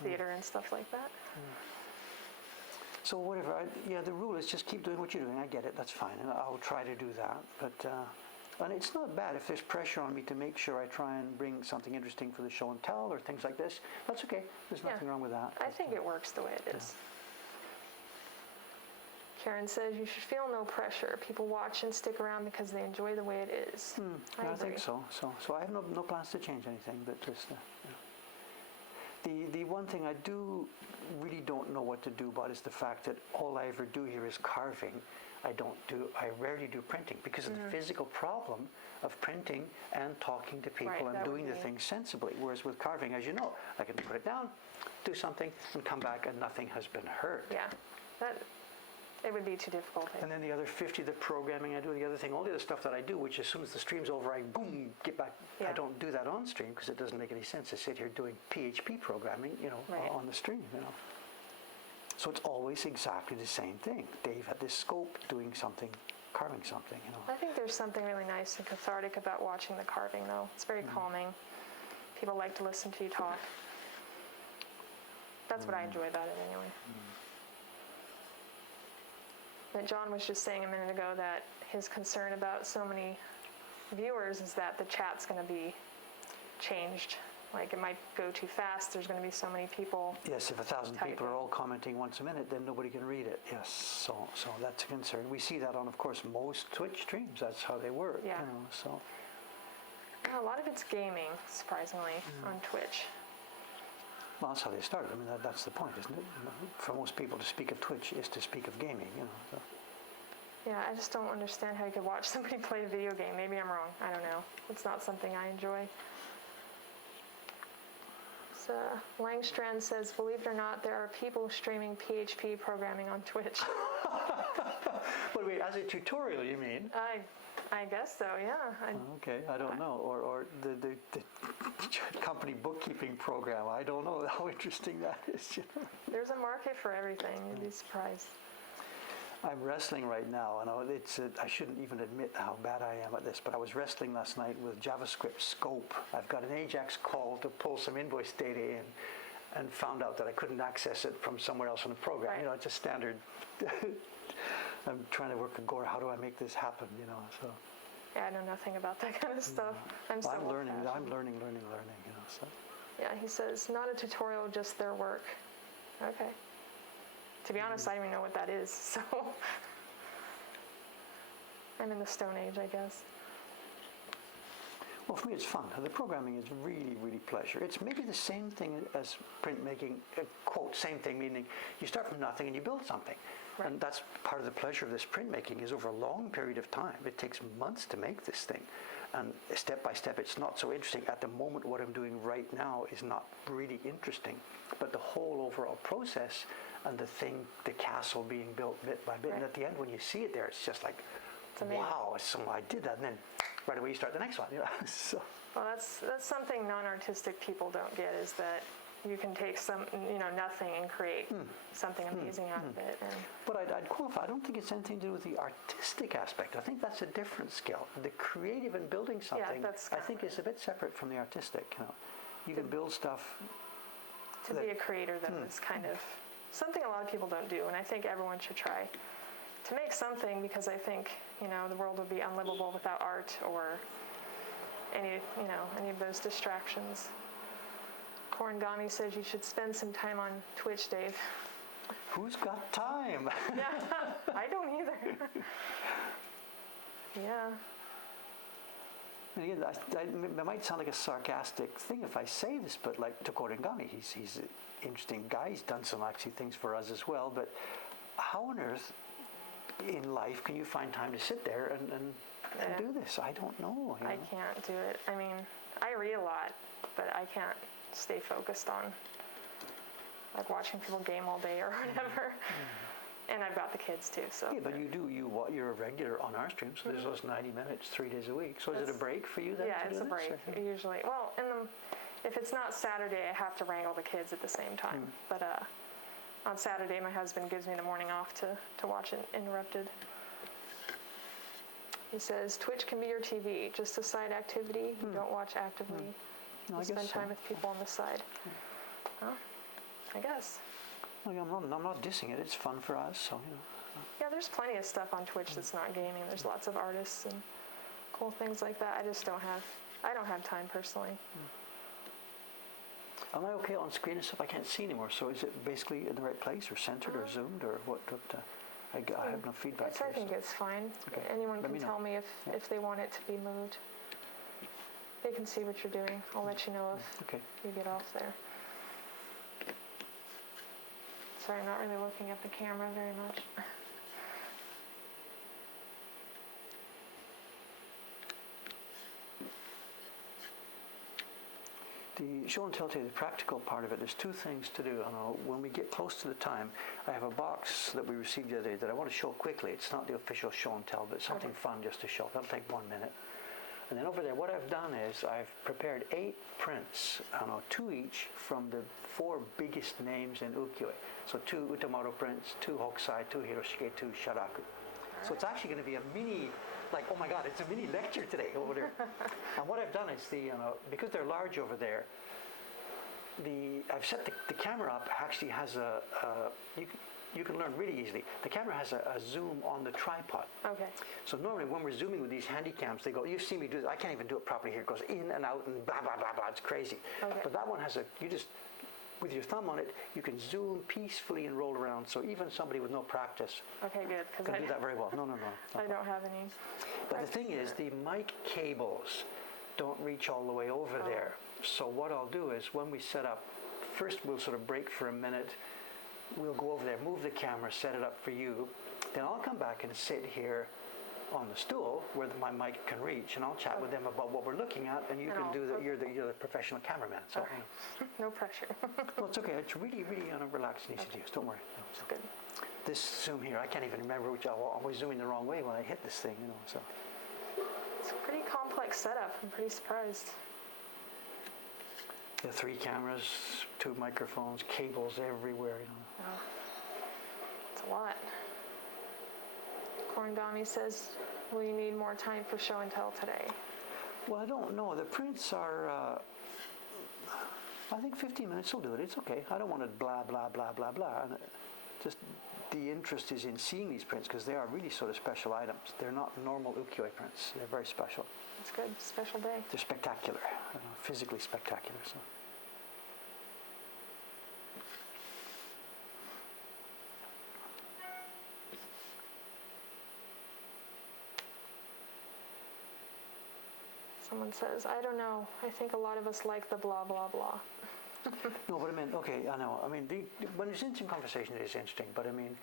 theater and stuff like that. So whatever, the rule is just keep doing what you're doing. I get it, that's fine, and I'll try to do that. But and it's not bad if there's pressure on me to make sure I try and bring something interesting for the show and tell or things like this. That's okay. There's nothing wrong with that. I think it works the way it is. Karen says you should feel no pressure. People watch and stick around because they enjoy the way it is. I think so. So I have no plans to change anything, but just. The one thing I really don't know what to do about is the fact that all I ever do here is carving. I rarely do printing because of the physical problem of printing and talking to people and doing the things sensibly. Whereas with carving, as you know, I can put it down, do something, and come back and nothing has been hurt. Yeah, it would be too difficult. And then the other 50, the programming I do, the other thing, all the other stuff that I do, which as soon as the stream's over, I boom, get back. Yeah. I don't do that on stream because it doesn't make any sense to sit here doing PHP programming, on the stream, So it's always exactly the same thing. Dave had this scope doing something, carving something, I think there's something really nice and cathartic about watching the carving, though. It's very calming. People like to listen to you talk. That's what I enjoy about it, anyway. But John was just saying a minute ago that his concern about so many viewers is that the chat's going to be changed. Like it might go too fast. There's going to be so many people. Yes, if 1,000 people are all commenting once a minute, then nobody can read it. Yes, so that's a concern. We see that on, of course, most Twitch streams. That's how they work. Yeah. So. A lot of it's gaming, surprisingly, on Twitch. Well, that's how they started. I mean, that's the point, isn't it? For most people, to speak of Twitch is to speak of gaming. So. Yeah, I just don't understand how you could watch somebody play a video game. Maybe I'm wrong. I don't know. It's not something I enjoy. So Langstrand says, believe it or not, there are people streaming PHP programming on Twitch. Wait, as a tutorial, you mean? I guess so, yeah. Okay, I don't know. Or the company bookkeeping program. I don't know how interesting that is. There's a market for everything. You'd be surprised. I'm wrestling right now, and I shouldn't even admit how bad I am at this, but I was wrestling last night with JavaScript scope. I've got an AJAX call to pull some invoice data in, and found out that I couldn't access it from somewhere else in the program. Right. It's a standard. I'm trying to work a Gore. How do I make this happen? So. Yeah, I know nothing about that kind of stuff. I'm learning. I'm learning. So. Yeah, he says not a tutorial, just their work. Okay. To be honest, I don't even know what that is. So I'm in the Stone Age, I guess. Well, for me, it's fun. The programming is really, really pleasure. It's maybe the same thing as printmaking, quote, same thing, meaning you start from nothing and you build something. Right. And that's part of the pleasure of this printmaking is over a long period of time. It takes months to make this thing. And step by step, it's not so interesting. At the moment, what I'm doing right now is not really interesting. But the whole overall process and the castle being built bit by bit. Right. And at the end, when you see it there, it's just like, wow, so I did that. And then right away you start the next one. So. Well, that's something non-artistic people don't get is that you can take nothing and create something amazing out of it. But I'd qualify. I don't think it's anything to do with the artistic aspect. I think that's a different skill. The creative and building something, I think, is a bit separate from the artistic. You can build stuff. To be a creator, though, is kind of something a lot of people don't do, and I think everyone should try to make something because I think the world would be unlivable without art or any of those distractions. Korangami says you should spend some time on Twitch, Dave. Who's got time? Yeah, I don't either. Yeah. And again, that might sound like a sarcastic thing if I say this, but like to Korangami, he's an interesting guy. He's done some actually things for us as well. But how on earth in life can you find time to sit there and do this? I don't know. I can't do it. I mean, I read a lot, but I can't stay focused on like watching people game all day or whatever. And I've got the kids too. So Yeah, but you're a regular on our stream, so there's those 90 minutes, 3 days a week. So is it a break for you then? Yeah, to do it's a this, break or? usually. Well, if it's not Saturday, I have to wrangle the kids at the same time. But on Saturday, my husband gives me the morning off to watch it Interrupted. He says, Twitch can be your TV, just a side activity. You don't watch actively. No, I You spend guess so. time with people on the side. Huh? I guess. Well, I'm not dissing it. It's fun for us, so, Yeah, there's plenty of stuff on Twitch that's not gaming. There's lots of artists and cool things like that. I don't have time personally. Am I okay on screen and stuff? I can't see anymore. So is it basically in the right place, or centered, or zoomed, or what? I have no feedback. I think it's fine. Okay. Anyone Let can me know. tell me if they want it to be moved. They can see what you're doing. I'll let you know if Okay. you get off there. Sorry, I'm not really looking at the camera very much. The show and tell today, the practical part of it, there's 2 things to do. When we get close to the time, I have a box that we received the other day that I want to show quickly. It's not the official show and tell, but something fun just to show. That'll take 1 minute. And then over there, what I've done is I've prepared 8 prints, 2 each from the 4 biggest names in ukiyo-e. So 2 Utamoto prints, 2 Hokusai, 2 Hiroshige, 2 Sharaku. So it's actually going to be a mini, like, oh my God, it's a mini lecture today over there. And what I've done is because they're large over there, I've set the camera up actually has you can learn really easily. The camera has a zoom on the tripod. Okay. So normally when we're zooming with these handy cams, they go, you see me do this, I can't even do it properly here. It goes in and out and blah, blah, blah, blah, it's crazy. Okay. But that one has you just, with your thumb on it, you can zoom peacefully and roll around. So even somebody with no practice Okay, good. can do that very well. No. I don't have any. But the thing is, the mic cables don't reach all the way over there. So what I'll do is when we set up, first we'll sort of break for a minute. We'll go over there, move the camera, set it up for you. Then I'll come back and sit here on the stool where my mic can reach, and I'll chat with them about what we're looking at, and you can do that. You're the professional cameraman. So No pressure. well, it's okay. It's really, really relaxed and easy to use. Don't worry. It's good. This zoom here, I can't even remember which. I'm always zooming the wrong way when I hit this thing. So. It's a pretty complex setup. I'm pretty surprised. The 3 cameras, 2 microphones, cables everywhere. Wow. It's a lot. Corndami says, will you need more time for show and tell today? Well, I don't know. The prints are, I think 15 minutes will do it. It's okay. I don't want to blah, blah, blah, blah, blah. Just the interest is in seeing these prints because they are really sort of special items. They're not normal ukiyo-e prints. They're very special. It's good. Special day. They're spectacular, physically spectacular. So. Someone says, I don't know. I think a lot of us like the blah, blah, blah. No, but I mean, okay, I know. I mean, when it's interesting conversation, it is interesting. But I mean,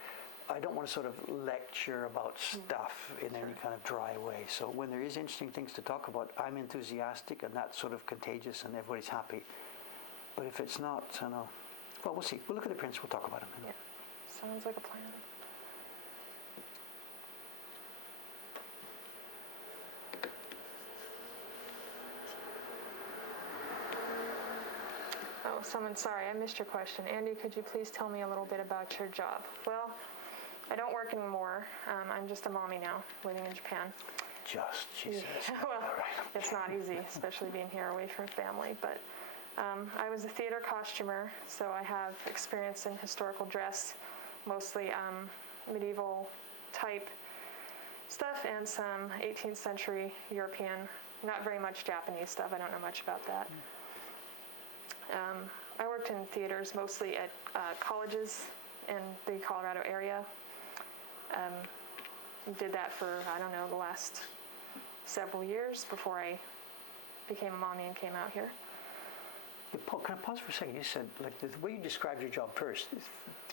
I don't want to sort of lecture about stuff in any kind of dry way. So when there is interesting things to talk about, I'm enthusiastic, and that's sort of contagious, and everybody's happy. But if it's not, I know. Well, we'll see. We'll look at the prints. We'll talk about them. Yeah. Sounds like a plan. Oh, sorry, I missed your question. Andy, could you please tell me a little bit about your job? Well, I don't work anymore. I'm just a mommy now, living in Japan. She says. Well, All right. it's not easy, especially being here away from family. But I was a theater costumer, so I have experience in historical dress, mostly medieval type stuff and some 18th century European, not very much Japanese stuff. I don't know much about that. I worked in theaters, mostly at colleges in the Colorado area. Did that for, I don't know, the last several years before I became a mommy and came out here. Can I pause for a second? You said, like, the way you described your job first,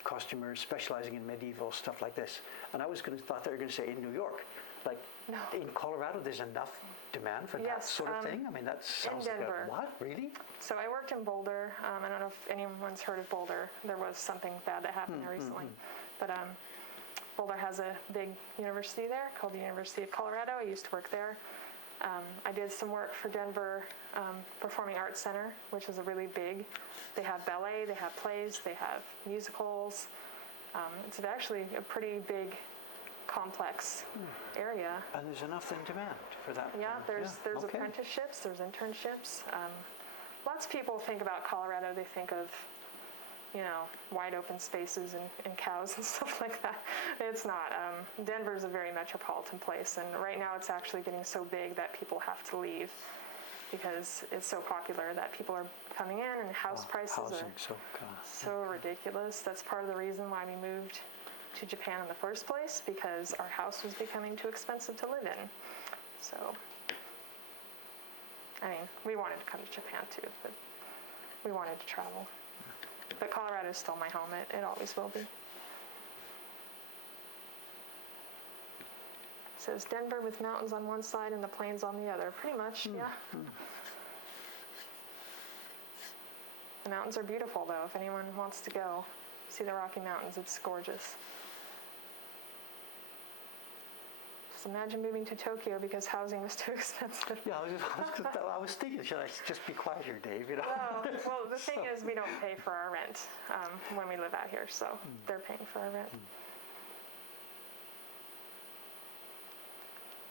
costumers specializing in medieval stuff like this, and I thought they were going to say in New York. Like, No. in Colorado, there's enough demand for that Yes, sort of thing? I mean, that sounds like Denver. what? Really? So I worked in Boulder. I don't know if anyone's heard of Boulder. There was something bad that happened there recently. But Boulder has a big university there called the University of Colorado. I used to work there. I did some work for Denver Performing Arts Center, which is a really big. They have ballet, they have plays, they have musicals. It's actually a pretty big, complex area. And there's enough in demand for that. Yeah, there's okay. apprenticeships, there's internships. Lots of people think about Colorado, they think of, wide open spaces and cows and stuff like that. It's not. Denver's a very metropolitan place, and right now it's actually getting so big that people have to leave because it's so popular that people are coming in, and house prices are so ridiculous. That's part of the reason why we moved to Japan in the first place, because our house was becoming too expensive to live in. So, I mean, we wanted to come to Japan too, but we wanted to travel. But Colorado is still my home. It always will be. It says Denver with mountains on one side and the plains on the other. Pretty much, yeah. The mountains are beautiful, though. If anyone wants to go see the Rocky Mountains, it's gorgeous. Just imagine moving to Tokyo because housing was too expensive. Yeah, I was thinking, should I just be quiet here, Dave? Well, the thing is, we don't pay for our rent when we live out here, so they're paying for our rent.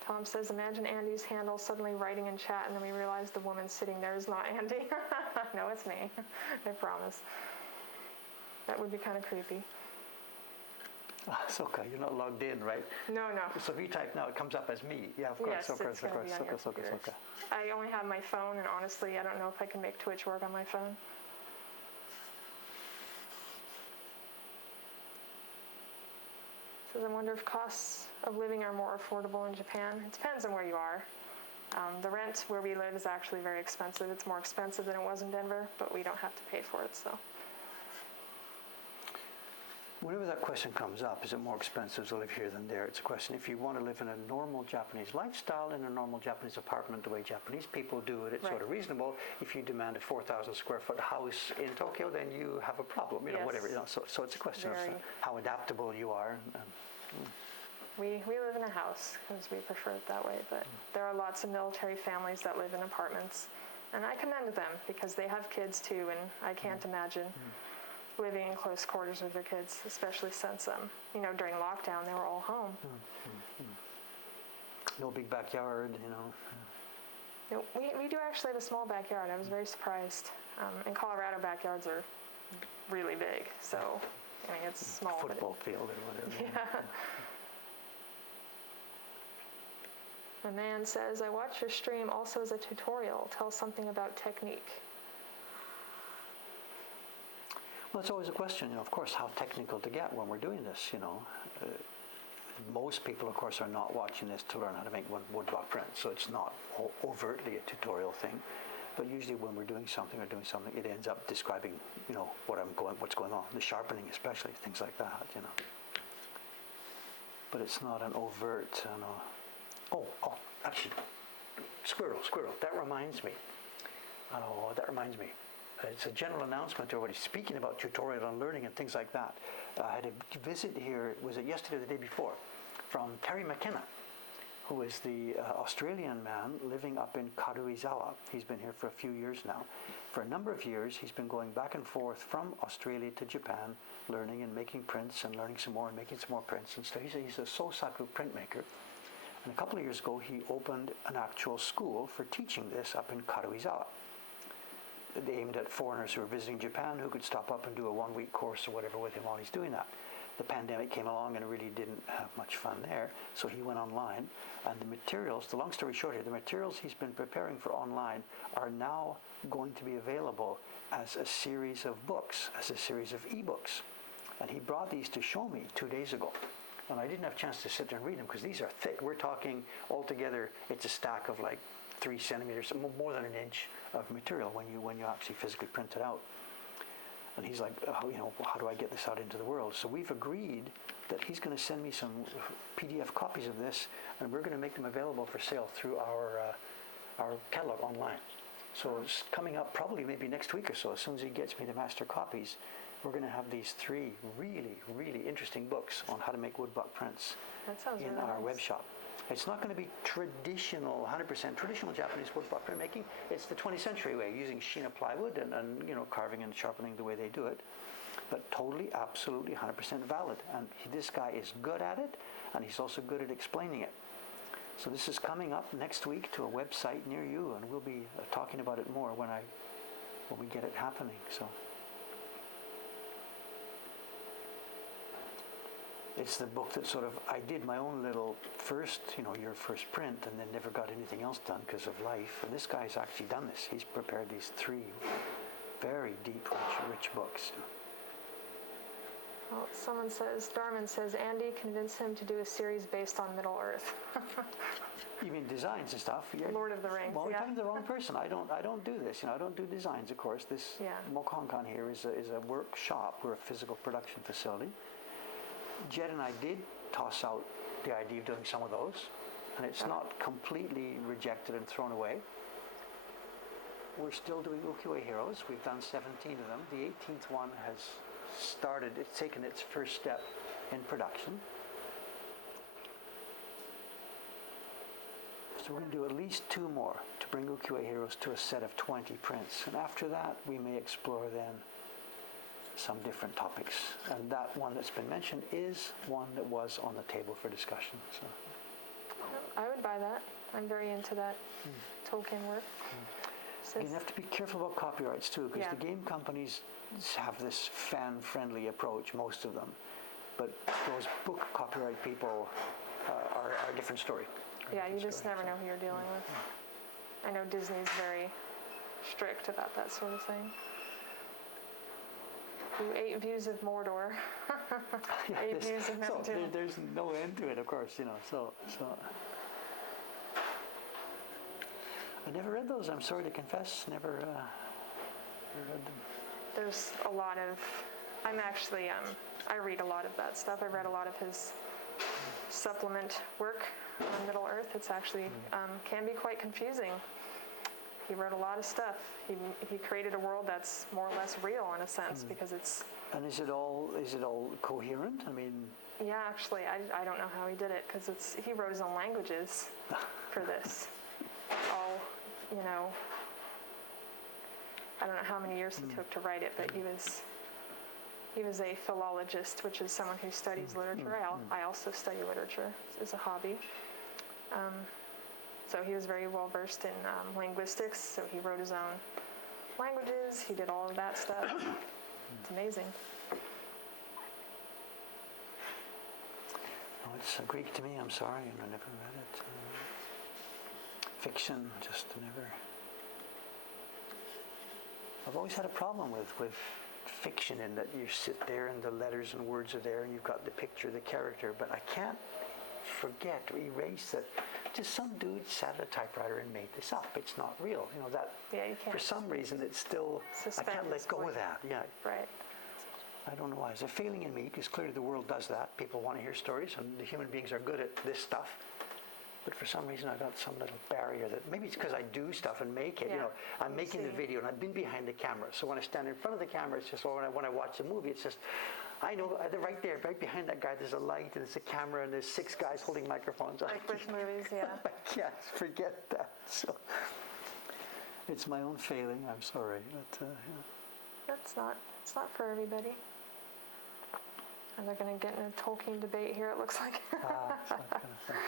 Tom says, imagine Andy's handle suddenly writing in chat, and then we realize the woman sitting there is not Andy. No, it's me. I promise. That would be kind of creepy. It's okay, you're not logged in, right? No. So if you type now, it comes up as me. Yeah, of course, Yes, of course. Okay. I only have my phone, and honestly, I don't know if I can make Twitch work on my phone. Says, I wonder if costs of living are more affordable in Japan. It depends on where you are. The rent where we live is actually very expensive. It's more expensive than it was in Denver, but we don't have to pay for it, so. Whenever that question comes up, is it more expensive to live here than there? It's a question, if you want to live in a normal Japanese lifestyle, in a normal Japanese apartment, the way Japanese people do it, it's Right. sort of reasonable. If you demand a 4,000 square foot house in Tokyo, then you have a problem, Yes. whatever. So it's a question of how adaptable you are. We live in a house because we prefer it that way, but there are lots of military families that live in apartments, and I commend them because they have kids too, and I can't imagine living in close quarters with their kids, especially since, during lockdown, they were all home. No big backyard, No, we do actually have a small backyard. I was very surprised. In Colorado, backyards are really big, so, it's small. Football field or whatever. Yeah. A man says, I watch your stream also as a tutorial. Tell something about technique. Well, it's always a question, of course, how technical to get when we're doing this, Most people, of course, are not watching this to learn how to make woodblock prints, so it's not overtly a tutorial thing. But usually when we're doing something, it ends up describing, what's going on, the sharpening especially, things like that, But it's not an overt, actually, squirrel, that reminds me. It's a general announcement to everybody speaking about tutorial and learning and things like that. I had a visit here, was it yesterday or the day before, from Terry McKenna, who is the Australian man living up in Karuizawa. He's been here for a few years now. For a number of years, he's been going back and forth from Australia to Japan, learning and making prints and learning some more and making some more prints and stuff. He's a Sosaku printmaker. And a couple of years ago, he opened an actual school for teaching this up in Karuizawa. Aimed at foreigners who are visiting Japan who could stop up and do a one-week course or whatever with him while he's doing that. The pandemic came along and really didn't have much fun there, so he went online. And the materials, the long story short here, the materials he's been preparing for online are now going to be available as a series of books, as a series of ebooks. And he brought these to show me 2 days ago. And I didn't have a chance to sit there and read them because these are thick. We're talking altogether, it's a stack of like 3 centimeters, more than an inch of material when you actually physically print it out. And he's like, how do I get this out into the world? So we've agreed that he's going to send me some PDF copies of this, and we're going to make them available for sale through our catalog online. So it's coming up probably maybe next week or so. As soon as he gets me the master copies, we're going to have these 3 really, really interesting books on how to make woodblock prints That sounds in really our nice. web shop. It's not going to be traditional, 100% traditional Japanese woodblock printmaking. It's the 20th century way, using Shina plywood and carving and sharpening the way they do it. But totally, absolutely, 100% valid. And this guy is good at it, and he's also good at explaining it. So this is coming up next week to a website near you, and we'll be talking about it more when we get it happening. So it's the book that sort of, I did my own little first, your first print, and then never got anything else done because of life. And this guy's actually done this. He's prepared these 3 very deep, rich books. Well, Darman says, Andy convinced him to do a series based on Middle Earth. You mean designs and stuff? Lord of the Rings. Well, we're yeah. talking to the wrong person. I don't do this. I don't do designs, of course. This Mokonkan here is a workshop. We're a physical production facility. Jed and I did toss out the idea of doing some of those, and it's not completely rejected and thrown away. We're still doing ukiyo-e heroes. We've done 17 of them. The 18th one has started. It's taken its first step in production. So we're going to do at least 2 more to bring ukiyo-e heroes to a set of 20 prints. And after that, we may explore then some different topics. And that one that's been mentioned is one that was on the table for discussion. So I would buy that. I'm very into that Tolkien work. You have to be careful about copyrights too, because the game companies have this fan-friendly approach, most of them. But those book copyright people are a different story. Yeah, you just never know who you're dealing with. I know Disney's very strict about that sort of thing. Ooh, 8 views of Mordor. 8 views of Neptune. There's no end to it, of course, so. I never read those, I'm sorry to confess. Never read them. There's a lot of, I read a lot of that stuff. I read a lot of his supplement work on Middle Earth. It's actually, can be quite confusing. He wrote a lot of stuff. He created a world that's more or less real in a sense, because it's... And is it all coherent? I mean... Yeah, actually, I don't know how he did it, because he wrote his own languages for this. All, I don't know how many years he took to write it, but he was a philologist, which is someone who studies literature. I also study literature as a hobby. So he was very well versed in linguistics, so he wrote his own languages, he did all of that stuff. It's amazing. Oh, it's Greek to me, I'm sorry, and I never read it. Fiction, just never... I've always had a problem with fiction in that you sit there and the letters and words are there and you've got the picture, the character, but I can't forget or erase that just some dude sat at a typewriter and made this up. It's not real. That you can't. For some reason it's still, I can't let go of that. Yeah. Right. I don't know why. It's a feeling in me, because clearly the world does that. People want to hear stories, and the human beings are good at this stuff. But for some reason, I've got some little barrier that, maybe it's because I do stuff and make it. I'm making the video, and I've been behind the camera. So when I stand in front of the camera, it's just, or when I watch a movie, it's just, I know right there, right behind that guy, there's a light, and there's a camera, and there's 6 guys holding microphones. Like with movies, yeah. I can't forget that. So it's my own failing. I'm sorry, but It's not for everybody. And they're going to get in a Tolkien debate here, it looks like. It's that kind of thing.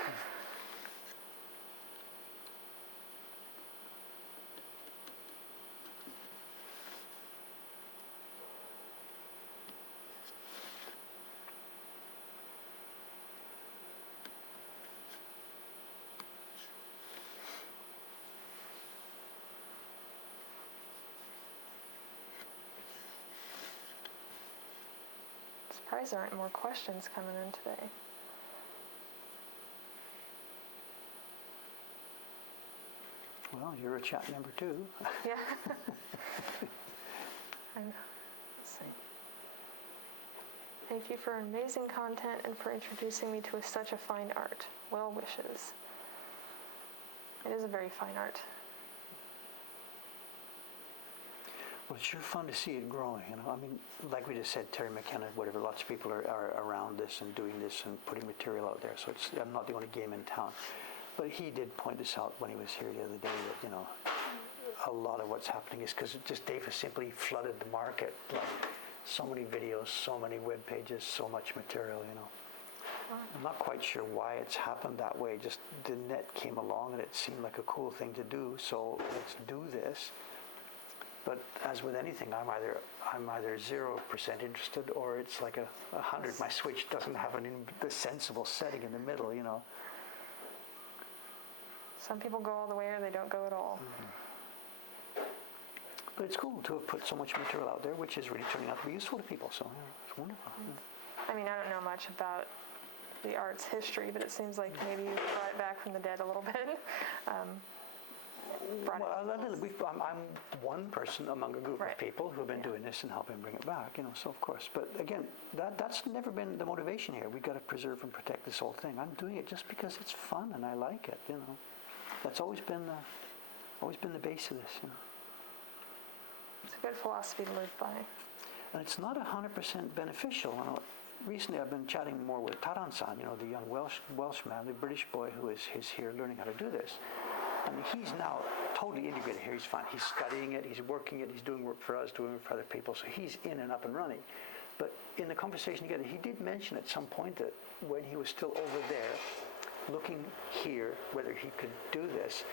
Surprised there aren't more questions coming in today. Well, you're a chat member too. Yeah. Let's see. Thank you for amazing content and for introducing me to such a fine art. Well wishes. It is a very fine art. Well, it's sure fun to see it growing, you know. I mean, like we just said, Terry McKenna, whatever, lots of people are around this and doing this and putting material out there. So I'm not the only game in town. But he did point this out when he was here the other day that, you know, a lot of what's happening is because Dave has simply flooded the market. Like so many videos, so many web pages, so much material, you know. I'm not quite sure why it's happened that way. Just the net came along and it seemed like a cool thing to do. So let's do this. But as with anything, I'm either 0% interested or it's like 100. My switch doesn't have the sensible setting in the middle, you know. Some people go all the way or they don't go at all. Mm-hmm. But it's cool to have put so much material out there, which is really turning out to be useful to people. So yeah, it's wonderful. I mean, I don't know much about the art's history, but it seems like maybe you brought it back from the dead a little bit. I'm one person among a group of people who have been doing this and helping bring it back, you know. So of course, but again, that's never been the motivation here. We've got to preserve and protect this whole thing. I'm doing it just because it's fun and I like it, you know. That's always been the base of this, you know. It's a good philosophy to live by. And it's not 100% beneficial. You know, recently I've been chatting more with Taran-san, you know, the young Welshman, the British boy who is here learning how to do this. And he's now totally integrated here. He's fine. He's studying it. He's working it. He's doing work for us, doing work for other people. So he's in and up and running. But in the conversation together, he did mention at some point that when he was still over there, looking here, whether he could do this,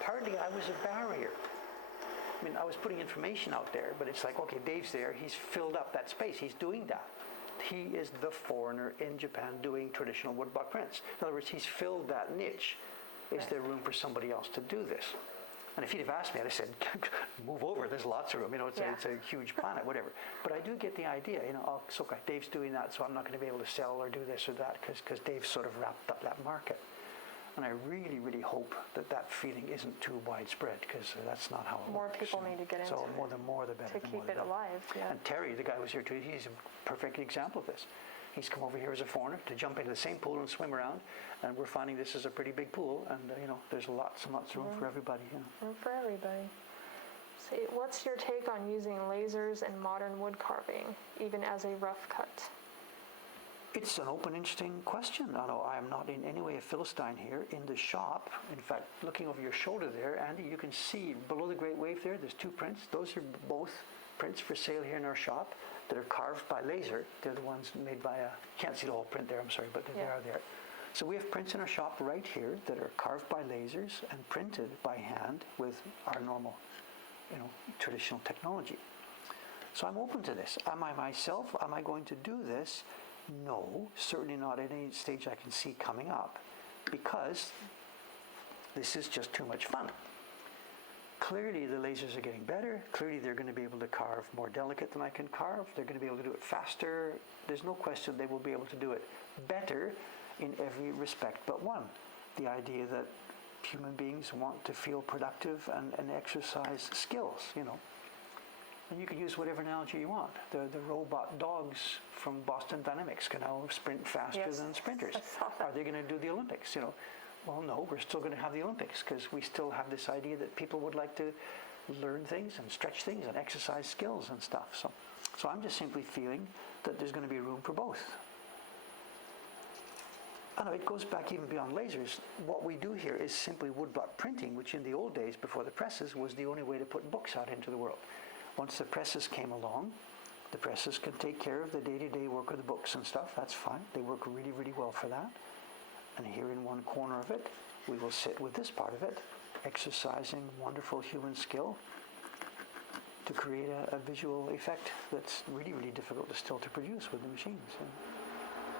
partly I was a barrier. I mean, I was putting information out there, but it's like, okay, Dave's there. He's filled up that space. He's doing that. He is the foreigner in Japan doing traditional woodblock prints. In other words, he's filled that niche. Is there room for somebody else to do this? And if he'd have asked me, I'd have said, move over, there's lots of room. You know, it's a huge planet, whatever. But I do get the idea, you know, it's okay, Dave's doing that, so I'm not going to be able to sell or do this or that because Dave's sort of wrapped up that market. And I really, really hope that feeling isn't too widespread because that's not how it more works. people need to get into it. So the more the better. To keep it alive, yeah. And Terry, the guy who was here too, he's a perfect example of this. He's come over here as a foreigner to jump into the same pool and swim around, and we're finding this is a pretty big pool, and you know, there's lots and lots of room for everybody. You know. Room for everybody. See, what's your take on using lasers in modern wood carving, even as a rough cut? It's an open, interesting question. I am not in any way a Philistine here. In the shop, in fact, looking over your shoulder there, Andy, you can see below the Great Wave there's 2 prints. Those are both prints for sale here in our shop that are carved by laser. They're the ones made by can't see the whole print there, I'm sorry, but they are there. So we have prints in our shop right here that are carved by lasers and printed by hand with our normal, you know, traditional technology. So I'm open to this. Am I going to do this? No, certainly not at any stage I can see coming up, because this is just too much fun. Clearly the lasers are getting better. Clearly they're going to be able to carve more delicate than I can carve. They're going to be able to do it faster. There's no question they will be able to do it better in every respect but one. The idea that human beings want to feel productive and exercise skills, you know. And you can use whatever analogy you want. The robot dogs from Boston Dynamics can now sprint faster than sprinters. Are they going to do the Olympics? You know, well, no, we're still going to have the Olympics because we still have this idea that people would like to learn things and stretch things and exercise skills and stuff. So I'm just simply feeling that there's going to be room for both. I know it goes back even beyond lasers. What we do here is simply woodblock printing, which in the old days before the presses was the only way to put books out into the world. Once the presses came along, the presses can take care of the day-to-day work of the books and stuff. That's fine. They work really, really well for that. And here in one corner of it, we will sit with this part of it, exercising wonderful human skill to create a visual effect that's really, really difficult still to produce with the machines.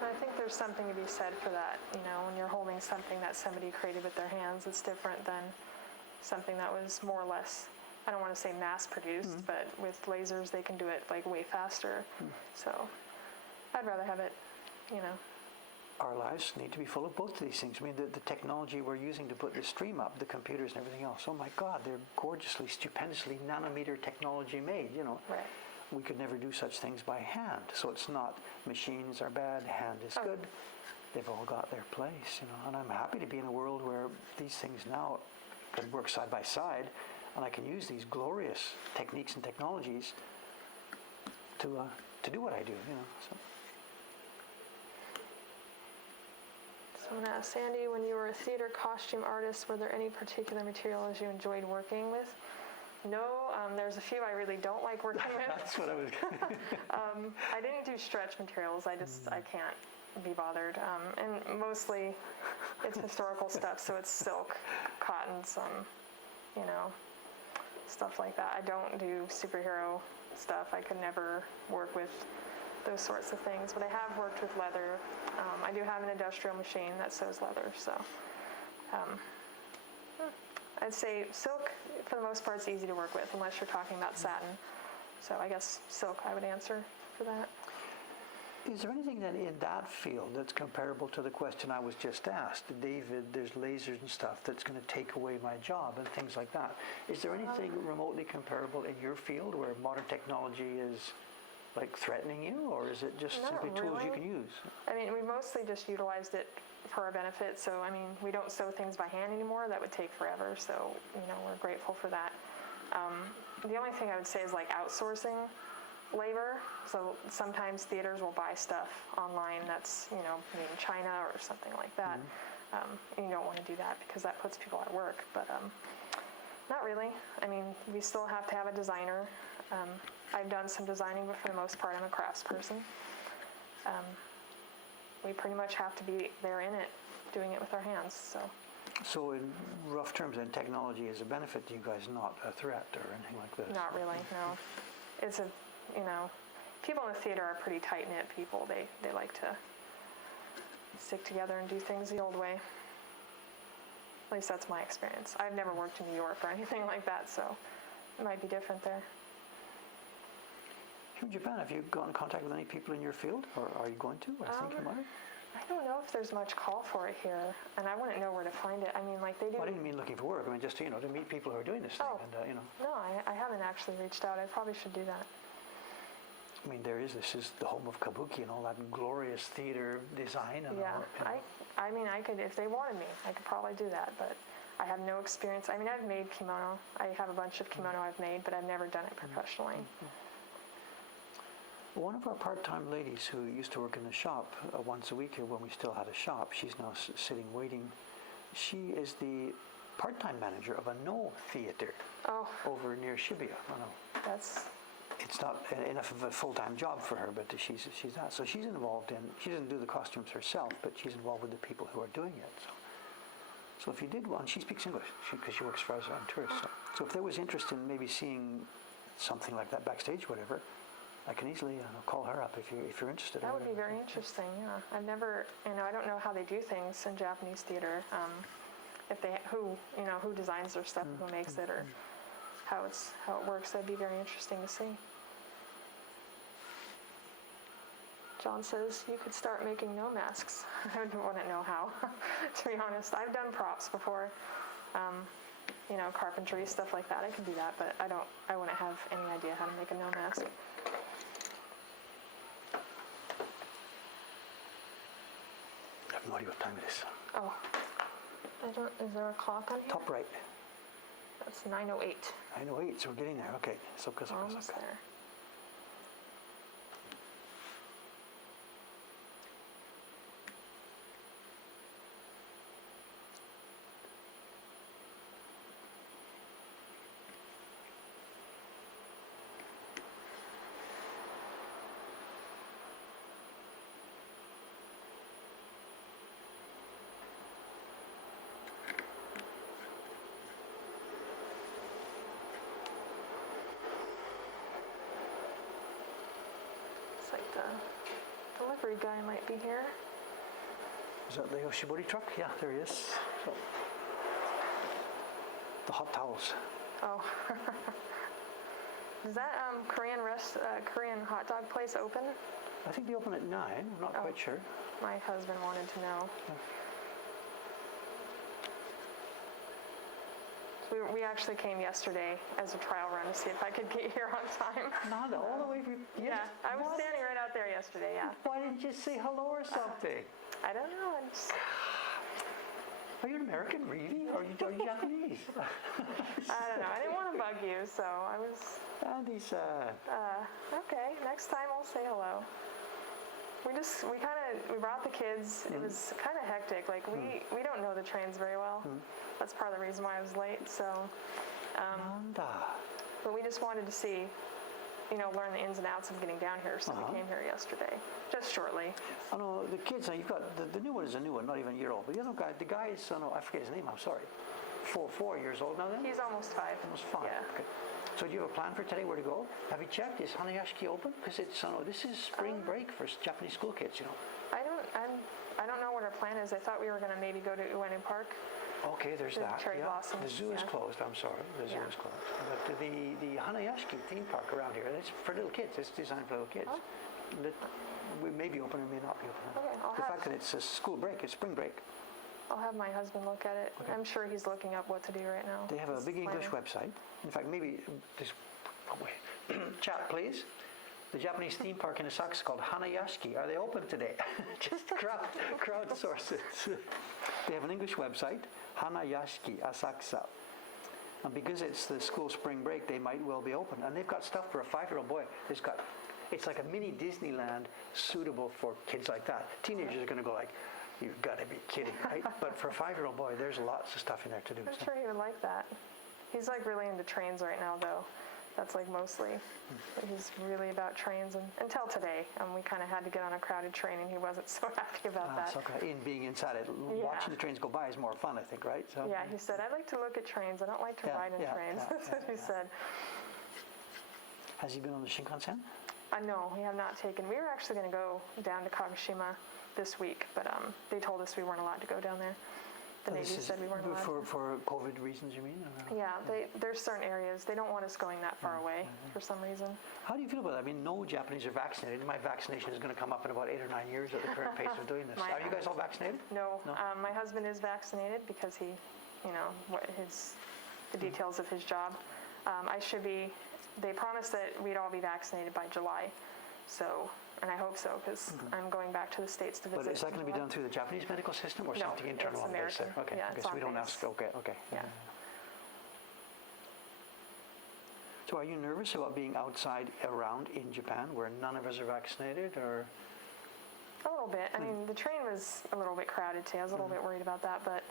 I think there's something to be said for that. You know, when you're holding something that somebody created with their hands, it's different than something that was more or less, I don't want to say mass-produced, but with lasers they can do it like way faster. So I'd rather have it, you know. Our lives need to be full of both of these things. I mean, the technology we're using to put the stream up, the computers and everything else, oh my God, they're gorgeously, stupendously nanometer technology made, you know. Right. We could never do such things by hand. So it's not machines are bad, hand is good. They've all got their place, you know. And I'm happy to be in a world where these things now can work side by side and I can use these glorious techniques and technologies to do what I do, you know. So I'm going to ask Sandy, when you were a theater costume artist, were there any particular materials you enjoyed working with? No, there's a few I really don't like working with. That's what I was. I didn't do stretch materials. I can't be bothered. And mostly it's historical stuff, so it's silk, cotton, you know, stuff like that. I don't do superhero stuff. I could never work with those sorts of things, but I have worked with leather. I do have an industrial machine that sews leather, so I'd say silk, for the most part, is easy to work with, unless you're talking about satin. So I guess silk I would answer for that. Is there anything then in that field that's comparable to the question I was just asked? David, there's lasers and stuff that's going to take away my job and things like that. Is there anything remotely comparable in your field where modern technology is like threatening you, or is it just simply tools you can use? I mean, we mostly just utilized it for our benefit. So, I mean, we don't sew things by hand anymore. That would take forever. So, you know, we're grateful for that. The only thing I would say is like outsourcing labor. So sometimes theaters will buy stuff online that's, you know, made in China or something like that. You don't want to do that because that puts people at work. But not really. I mean, we still have to have a designer. I've done some designing, but for the most part, I'm a craftsperson. We pretty much have to be there in it, doing it with our hands. So in rough terms, then, technology is a benefit to you guys, not a threat or anything like this? Not really, no. It's you know, people in the theater are pretty tight-knit people. They like to stick together and do things the old way. At least that's my experience. I've never worked in New York or anything like that, so it might be different there. In Japan, have you got in contact with any people in your field, or are you going to? I think you might. I don't know if there's much call for it here, and I wouldn't know where to find it. I mean, like they do. Well, I didn't mean looking for work. I mean just to meet people who are doing this thing, and you know. No, I haven't actually reached out. I probably should do that. I mean, this is the home of kabuki and all that glorious theater design. And yeah, all, I mean, I could, if they wanted me, I could probably do that, but I have no experience. I mean, I've made kimono. I have a bunch of kimono I've made, but I've never done it professionally. One of our part-time ladies who used to work in the shop once a week here when we still had a shop, she's now sitting waiting. She is the part-time manager of a no theater over near Shibuya. It's not enough of a full-time job for her, but she's that. So she's involved in, she doesn't do the costumes herself, but she's involved with the people who are doing it. So if you did one, she speaks English because she works for us on tourists. So if there was interest in maybe seeing something like that backstage, whatever, I can easily call her up if you're interested. That would be very interesting. Yeah, I've never, I don't know how they do things in Japanese theater. If they who designs their stuff, who makes it, or how it works. That'd be very interesting to see. John says you could start making no masks. I wouldn't know how, to be honest. I've done props before, carpentry, stuff like that. I can do that, but I wouldn't have any idea how to make a no mask. I have no idea what time it is. Oh, is there a clock on here? Top right. That's 9:08. 9:08, so we're getting there. Okay, so almost there. Like the delivery guy might be here. Is that the Yoshibori truck? Yeah, there he is. So, the hot towels. Oh. Is that Korean hot dog place open? I think they open at 9. I'm not quite sure. My husband wanted to know. Yeah. We actually came yesterday as a trial run to see if I could get here on time. Not all the way from... Yeah, I was standing right out there yesterday, yeah. Why didn't you say hello or something? I don't know. Are you an American, really? Or are you Japanese? I don't know. I didn't want to bug you, so I was... Andy's, okay, next time I'll say hello. We brought the kids. It was kind of hectic. Like, we don't know the trains very well. That's part of the reason why I was late, so... But we just wanted to see, learn the ins and outs of getting down here, so we came here yesterday, just shortly. I know the kids, you've got, the new one is a new one, not even a year old, but the other guy, the guy is, I forget his name, I'm sorry, 4 years old now then? He's almost 5. Almost 5, yeah. Okay. So do you have a plan for today, where to go? Have you checked, is Hanayashiki open? Because it's, this is spring break for Japanese school kids, I don't know what our plan is. I thought we were going to maybe go to Ueno Park. Okay, there's The that. cherry blossoms, The zoo is yeah. closed, I'm sorry. The zoo is closed. But the Hanayashiki theme park around here, it's for little kids. It's designed for little kids. We may be open or may not be open. Okay, The fact that it's a school break, it's spring break. I'll have my husband look at it. Okay. I'm sure he's looking up what to do right now. They have a He's big English planning. website. In fact, maybe this... Oh, wait. Chat, please. The Japanese theme park in Osaka is called Hanayashiki. Are they open today? Just crowdsource it. They have an English website, Hanayashiki Asakusa. And because it's the school spring break, they might well be open. And they've got stuff for a 5-year-old boy. It's like a mini Disneyland suitable for kids like that. Teenagers are going to go like, you've got to be kidding, right? But for a 5-year-old boy, there's lots of stuff in there to do. I'm sure he would like that. He's like really into trains right now, though. That's like mostly. He's really about trains. And until today, we kind of had to get on a crowded train, and he wasn't so happy about that. So okay. In being inside it, watching the trains go by is more fun, I think, right? So, yeah, he said, I like to look at trains. I don't like to ride in trains. That's what he said. Has he been on the Shinkansen? No, we have not taken. We were actually going to go down to Kagoshima this week, but they told us we weren't allowed to go down there. The Navy said we weren't allowed. For COVID reasons, you mean? Yeah, there's certain areas. They don't want us going that far away for some reason. How do you feel about that? I mean, no Japanese are vaccinated. My vaccination is going to come up in about 8 or 9 years at the current pace of doing this. Are you guys all vaccinated? No. My husband is vaccinated because he, the details of his job. I should be. They promised that we'd all be vaccinated by July, so. And I hope so, because I'm going back to the States to visit. But is that going to be done through the Japanese medical system or something internal on base there? Okay, yeah, so we don't ask. Okay. Yeah. So are you nervous about being outside around in Japan where none of us are vaccinated, or? A little bit. I mean, the train was a little bit crowded today. I was a little bit worried about that, but,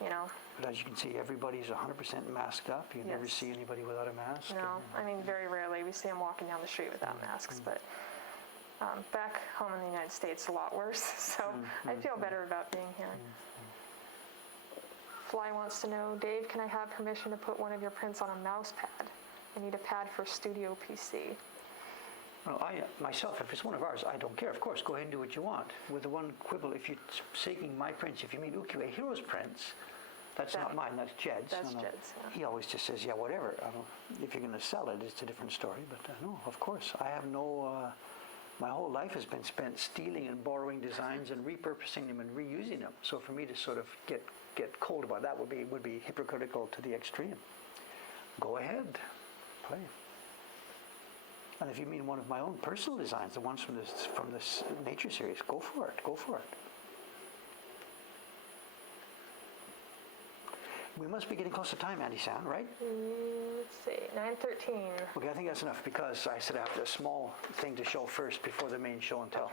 But as you can see, everybody's 100% masked up. You never see anybody without a mask. No, I mean, very rarely. We see them walking down the street without masks, but back home in the United States, a lot worse. So I feel better about being here. Fly wants to know, Dave, can I have permission to put one of your prints on a mouse pad? I need a pad for Studio PC. Well, myself, if it's one of ours, I don't care. Of course, go ahead and do what you want. With the one quibble, if you're taking my prints, if you mean Ukiyo Hiro's prints, that's not mine, that's Jed's. That's Jed's, yeah. He always just says, yeah, whatever. If you're going to sell it, it's a different story. But no, of course. I have no... my whole life has been spent stealing and borrowing designs and repurposing them and reusing them. So for me to sort of get cold about that would be hypocritical to the extreme. Go ahead, play. And if you mean one of my own personal designs, the ones from this nature series, go for it. Go for it. We must be getting close to time, Andy-san, right? Let's see, 9:13. Okay, I think that's enough because I said I have a small thing to show first before the main show and tell.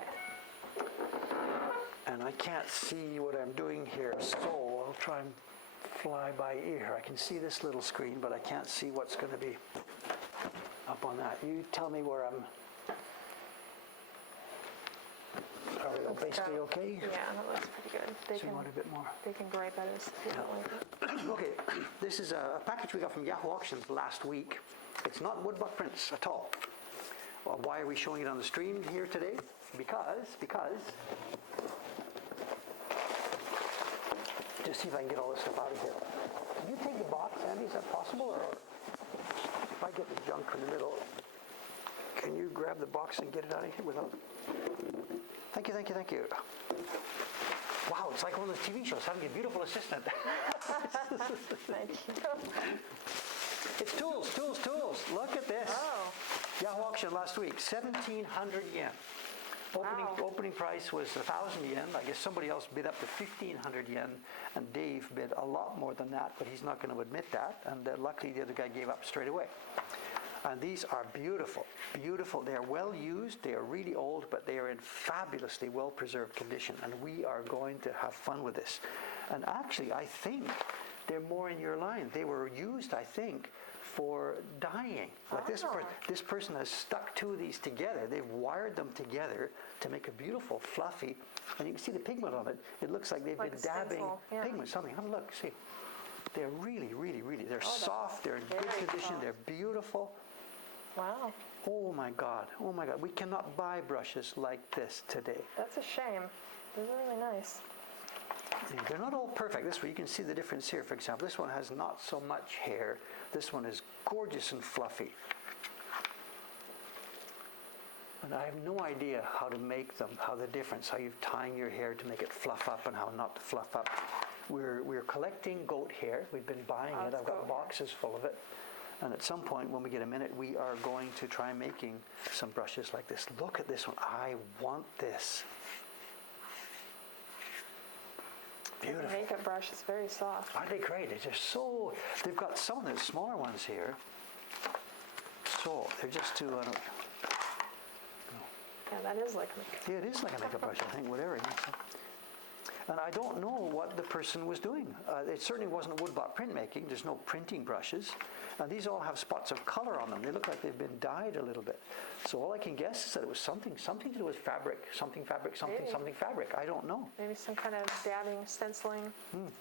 And I can't see what I'm doing here, so I'll try and fly by ear. I can see this little screen, but I can't see what's going to be up on that. You tell me where I'm... Are we basically okay? Yeah, that looks pretty good. So you want a bit more? They can gripe at us if they don't like it. Okay, this is a package we got from Yahoo Auctions last week. It's not woodbuck prints at all. Well, why are we showing it on the stream here today? Because, just see if I can get all this stuff out of here. Can you take the box, Andy? Is that possible? Or if I get the junk in the middle, can you grab the box and get it out of here without... Thank you. Wow, it's like one of those TV shows, having a beautiful assistant. Thank you. It's tools. Look at this. Oh. Yahoo auction last week, 1,700 yen. Opening price was 1,000 yen. I guess somebody else bid up to 1,500 yen, and Dave bid a lot more than that, but he's not going to admit that. And luckily, the other guy gave up straight away. And these are beautiful, beautiful. They are well used. They are really old, but they are in fabulously well-preserved condition. And we are going to have fun with this. And actually, I think they're more in your line. They were used, I think, for dyeing. Like this person has stuck two of these together. They've wired them together to make a beautiful, fluffy, and you can see the pigment on it. It looks like they've been dabbing pigment, something. Have a look, see. They're really, really, really, they're soft, they're in good condition, they're beautiful. Wow. Oh my God, oh my God. We cannot buy brushes like this today. That's a shame. These are really nice. They're not all perfect. This one, you can see the difference here, for example. This one has not so much hair. This one is gorgeous and fluffy. And I have no idea how to make them, how the difference, how you're tying your hair to make it fluff up and how not to fluff up. We're collecting goat hair. We've been buying it. I've got boxes full of it. And at some point, when we get a minute, we are going to try making some brushes like this. Look at this one. I want this. Beautiful. The makeup brush is very soft. Aren't they great? They're just so... They've got some of the smaller ones here. So, they're just too... Yeah, that is like a makeup. Yeah, it is like a makeup brush, I think, whatever. And I don't know what the person was doing. It certainly wasn't woodblock printmaking. There's no printing brushes. And these all have spots of color on them. They look like they've been dyed a little bit. So all I can guess is that it was something to do with fabric, something fabric. I don't know. Maybe some kind of dabbing, stenciling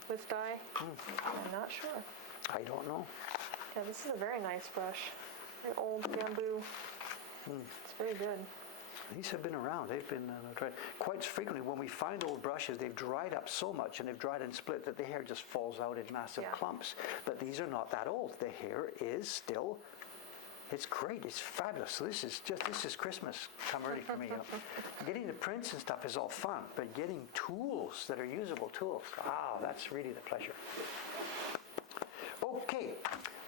with dye. I'm not sure. I don't know. Yeah, this is a very nice brush. Very old bamboo. It's very good. These have been around. They've been tried. Quite frequently, when we find old brushes, they've dried up so much and they've dried and split that the hair just falls out in massive clumps. But these are not that old. The hair is still, it's great. It's fabulous. So this is Christmas come ready for me. You know. Getting the prints and stuff is all fun, but getting tools that are usable tools, that's really the pleasure. Okay,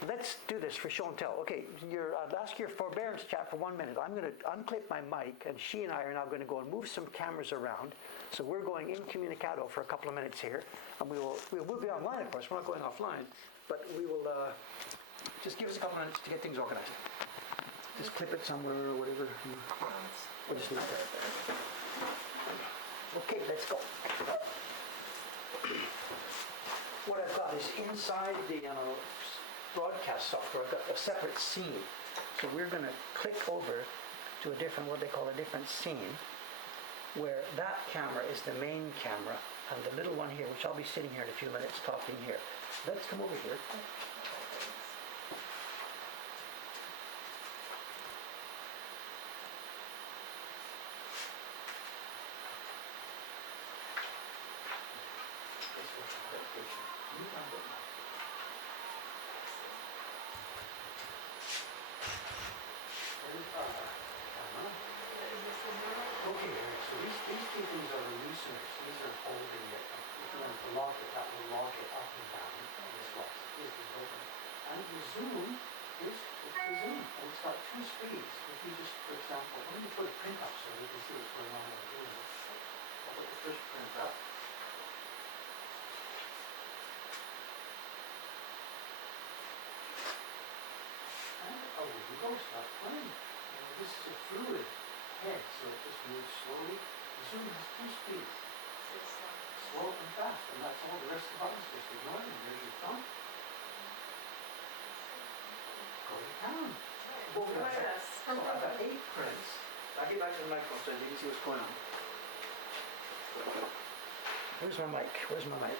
let's do this for show and tell. Okay, I'll ask your forbearance chat for 1 minute. I'm going to unclip my mic, and she and I are now going to go and move some cameras around. So we're going incommunicado for a couple of minutes here, and we'll be online, of course. We're not going offline, but we will just give us a couple of minutes to get things organized. Just clip it somewhere or whatever. We'll just leave it there. Okay, let's go. What I've got is inside the broadcast software, I've got a separate scene. So we're going to click over to what they call a different scene, where that camera is the main camera, and the little one here, which I'll be sitting here in a few minutes talking here. Let's come over here. Okay, so these two things are the looseners. These are holding it. If you want to lock it, that will lock it up and down. This locks it. This is open. And the zoom is the zoom. And it's got two speeds. If you just, for example, let me put a print up so you can see what's going on when I'm doing this. I'll put the first print up. And away we go. Start playing. This is a fluid head, so it just moves slowly. The zoom has two speeds. Slow and fast, and that's all. The rest of the buttons just ignore them. There's your thumb. Go to town. So I've got 8 prints. I'll get back to the microphone so you can see what's going on. Where's my mic? Where's my mic?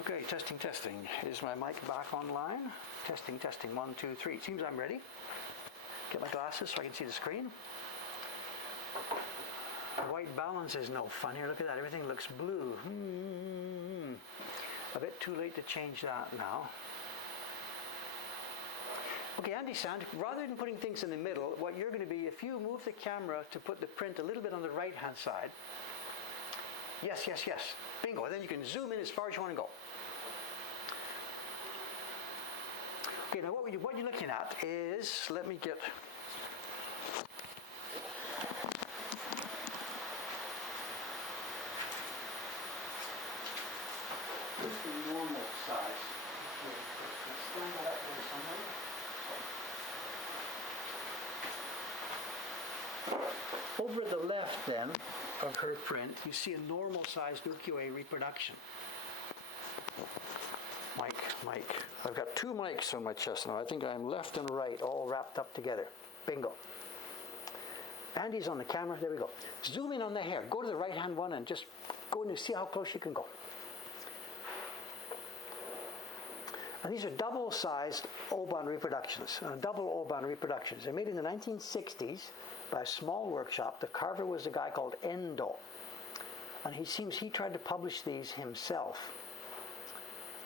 Okay, testing. Is my mic back online? Testing, 1, 2, 3. Seems I'm ready. Get my glasses so I can see the screen. The white balance is no fun here. Look at that. Everything looks blue. A bit too late to change that now. Okay, Andy-san, rather than putting things in the middle, what you're going to be, if you move the camera to put the print a little bit on the right-hand side. Yes, yes, yes. Bingo. And then you can zoom in as far as you want to go. Okay, now what you're looking at is, let me get... This is the normal size. Stand that up there somewhere. Over the left then of her print, you see a normal sized ukiyo-e reproduction. Mike. I've got two mics on my chest now. I think I'm left and right all wrapped up together. Bingo. Andy's on the camera. There we go. Zoom in on the hair. Go to the right hand one and just go in and see how close you can go. And these are double-sized Oban reproductions. Double Oban reproductions. They're made in the 1960s by a small workshop. The carver was a guy called Endo. And he tried to publish these himself.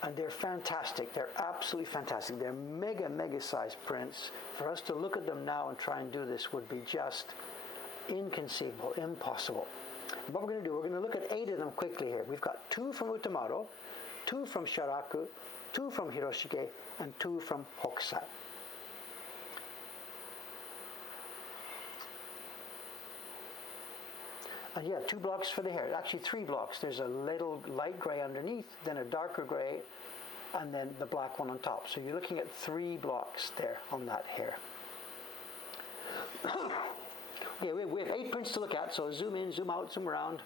And they're fantastic. They're absolutely fantastic. They're mega sized prints. For us to look at them now and try and do this would be just inconceivable, impossible. What we're going to do, we're going to look at 8 of them quickly here. We've got 2 from Utamoto, 2 from Sharaku, 2 from Hiroshige, and 2 from Hokusai. And yeah, 2 blocks for the hair. Actually, 3 blocks. There's a little light gray underneath, then a darker gray, and then the black one on top. So you're looking at 3 blocks there on that hair. Okay, we have 8 prints to look at, so zoom in, zoom out, zoom around.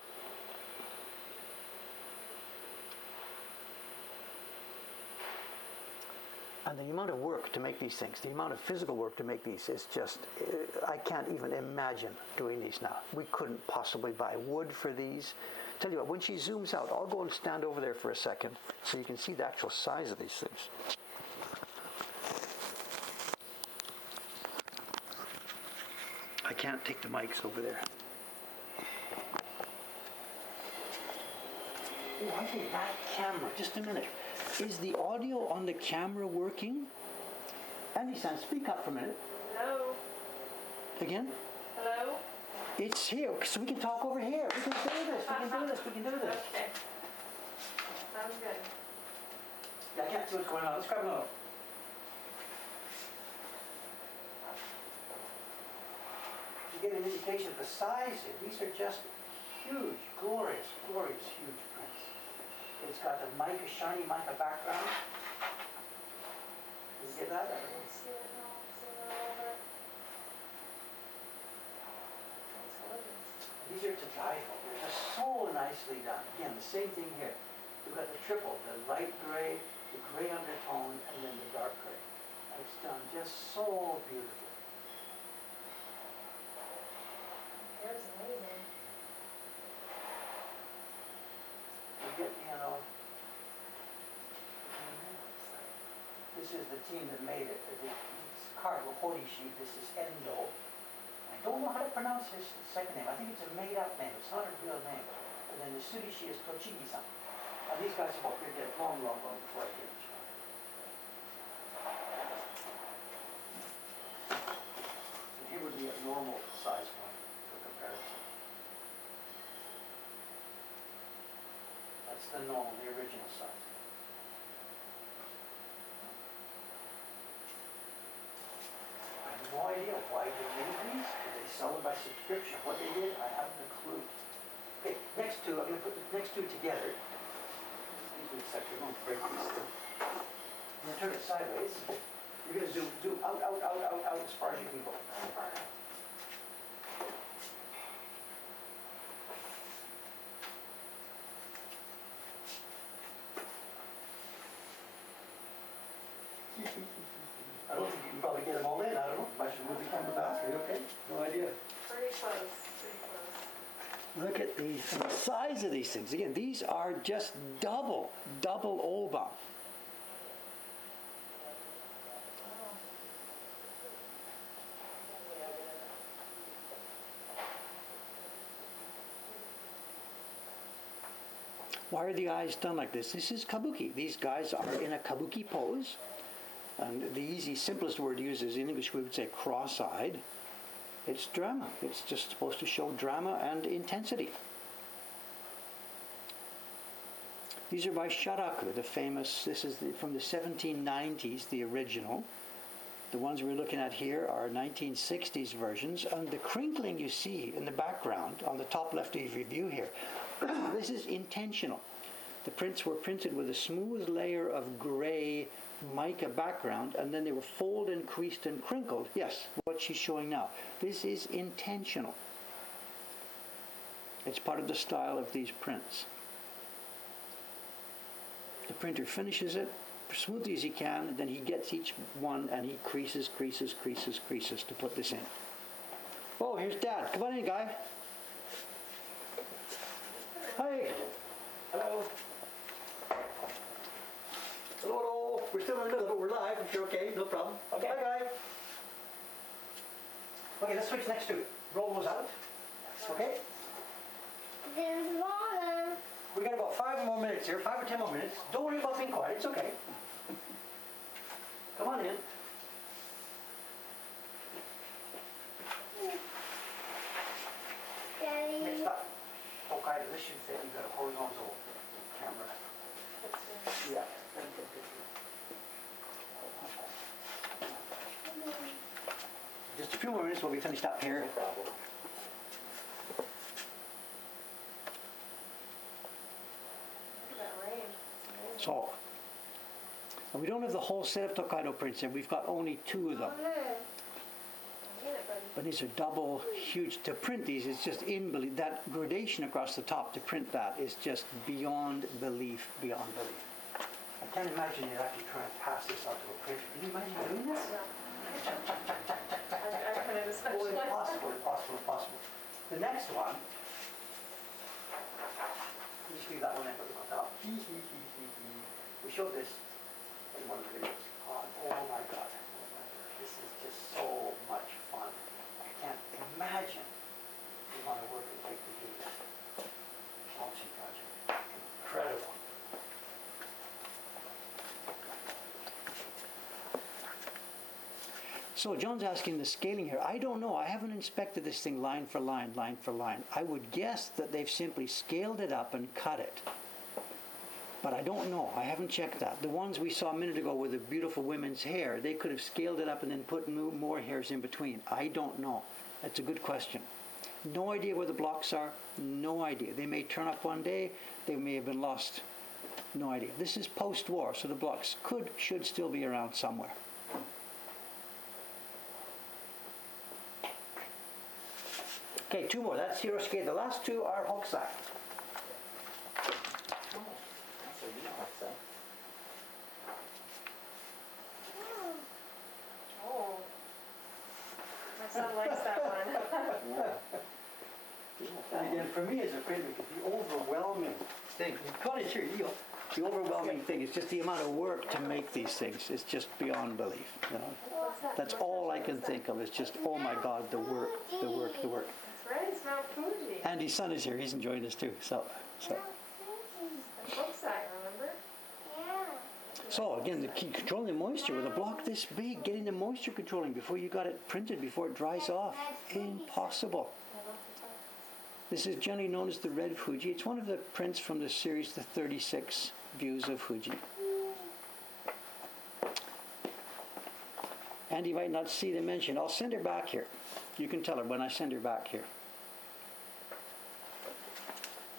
And the amount of work to make these things, the amount of physical work to make these is just, I can't even imagine doing these now. We couldn't possibly buy wood for these. Tell you what, when she zooms out, I'll go and stand over there for a second so you can see the actual size of these things. I can't take the mics over there. Oh, I think that camera, just a minute. Is the audio on the camera working? Andy-san, speak up for a minute. Hello? Again? Hello? It's here, so we can talk over here. We can do this, we can do this. Okay. Sounds good. Yeah, I can't see what's going on. Let's grab another. You get an indication of the size here. These are just huge, glorious, huge prints. It's got a mica, shiny mica background. Did you get that? I don't know. See it now. See it all over. That's gorgeous. These are to die for. They're just so nicely done. Again, the same thing here. We've got the triple, the light gray, the gray undertone, and then the dark gray. And it's done just so beautifully. Hair's amazing. You get me, This is the team that made it. It's Carlo Horishi. This is Endo. I don't know how to pronounce his second name. I think it's a made-up name. It's not a real name. And then the Tsurushi is Tochigi-san. These guys have been dead long before I did the job. And here would be a normal size one for comparison. That's the normal, the original size. I have no idea why they made these. Did they sell them by subscription? What they did, I haven't a clue. Okay, next two, I'm going to put the next two together. Sector, don't break these two. I'm going to turn it sideways. You're going to zoom out as far as you can go. I don't think you can probably get them all in. I don't know. I should move the camera back. Are you okay? No idea. Pretty close. Look at the size of these things. Again, these are just double Oban. Why are the eyes done like this? This is kabuki. These guys are in a kabuki pose. And the easy, simplest word to use is in English we would say cross-eyed. It's drama. It's just supposed to show drama and intensity. These are by Sharaku, the famous, this is from the 1790s, the original. The ones we're looking at here are 1960s versions. And the crinkling you see in the background on the top left of your view here, this is intentional. The prints were printed with a smooth layer of gray mica background, and then they were folded and creased and crinkled. Yes, what she's showing now. This is intentional. It's part of the style of these prints. The printer finishes it as smoothly as he can, and then he gets each one and he creases to put this in. Oh, here's Dad. Come on in, Guy. Hi. Hello. Hello. We're still in the middle, but we're live. If you're okay, no problem. Okay. Hi, Guy. Okay, let's switch next to it. Roll those out. Okay. There's Mama. We got about 5 more minutes here, 5 or 10 more minutes. Don't worry about being quiet, it's okay. Come on in. Daddy. Next up. Okay, this should fit. You've got a horizontal camera. Yeah. Just a few more minutes, we'll be finished up here. No problem. So, we don't have the whole set of Tokaido prints here. We've got only 2 of them. But these are double, huge. To print these is just unbelievable. That gradation across the top to print that is just beyond belief, beyond belief. I can't imagine you actually trying to pass this out to a printer. Can you imagine doing this? Oh, impossible. The next one, you just leave that one in for the top. We showed this in one of the videos. Oh my God. This is just so much fun. I can't imagine you want to work and take the heat. Launching project. Incredible. So John's asking the scaling here. I don't know. I haven't inspected this thing line for line. I would guess that they've simply scaled it up and cut it. But I don't know. I haven't checked that. The ones we saw a minute ago with the beautiful women's hair, they could have scaled it up and then put more hairs in between. I don't know. That's a good question. No idea where the blocks are. No idea. They may turn up one day. They may have been lost. No idea. This is post-war, so the blocks should still be around somewhere. Okay, 2 more. That's Hiroshige. The last 2 are Hokusai. Oh, my son likes that one. And again, for me as a printer, the overwhelming thing, you've got it here, the overwhelming thing is just the amount of work to make these things is just beyond belief. You know? That's all I can think of. Is just, oh my God, the work. That's right, it's Mount Fuji. Andy's son is here. He's enjoying this too. So. And Hokusai, remember? So again, the key, controlling the moisture with a block this big, getting the moisture controlling before you got it printed, before it dries off. Impossible. This is generally known as the Red Fuji. It's one of the prints from the series, the 36 Views of Fuji. Andy might not see the mention. I'll send her back here. You can tell her when I send her back here.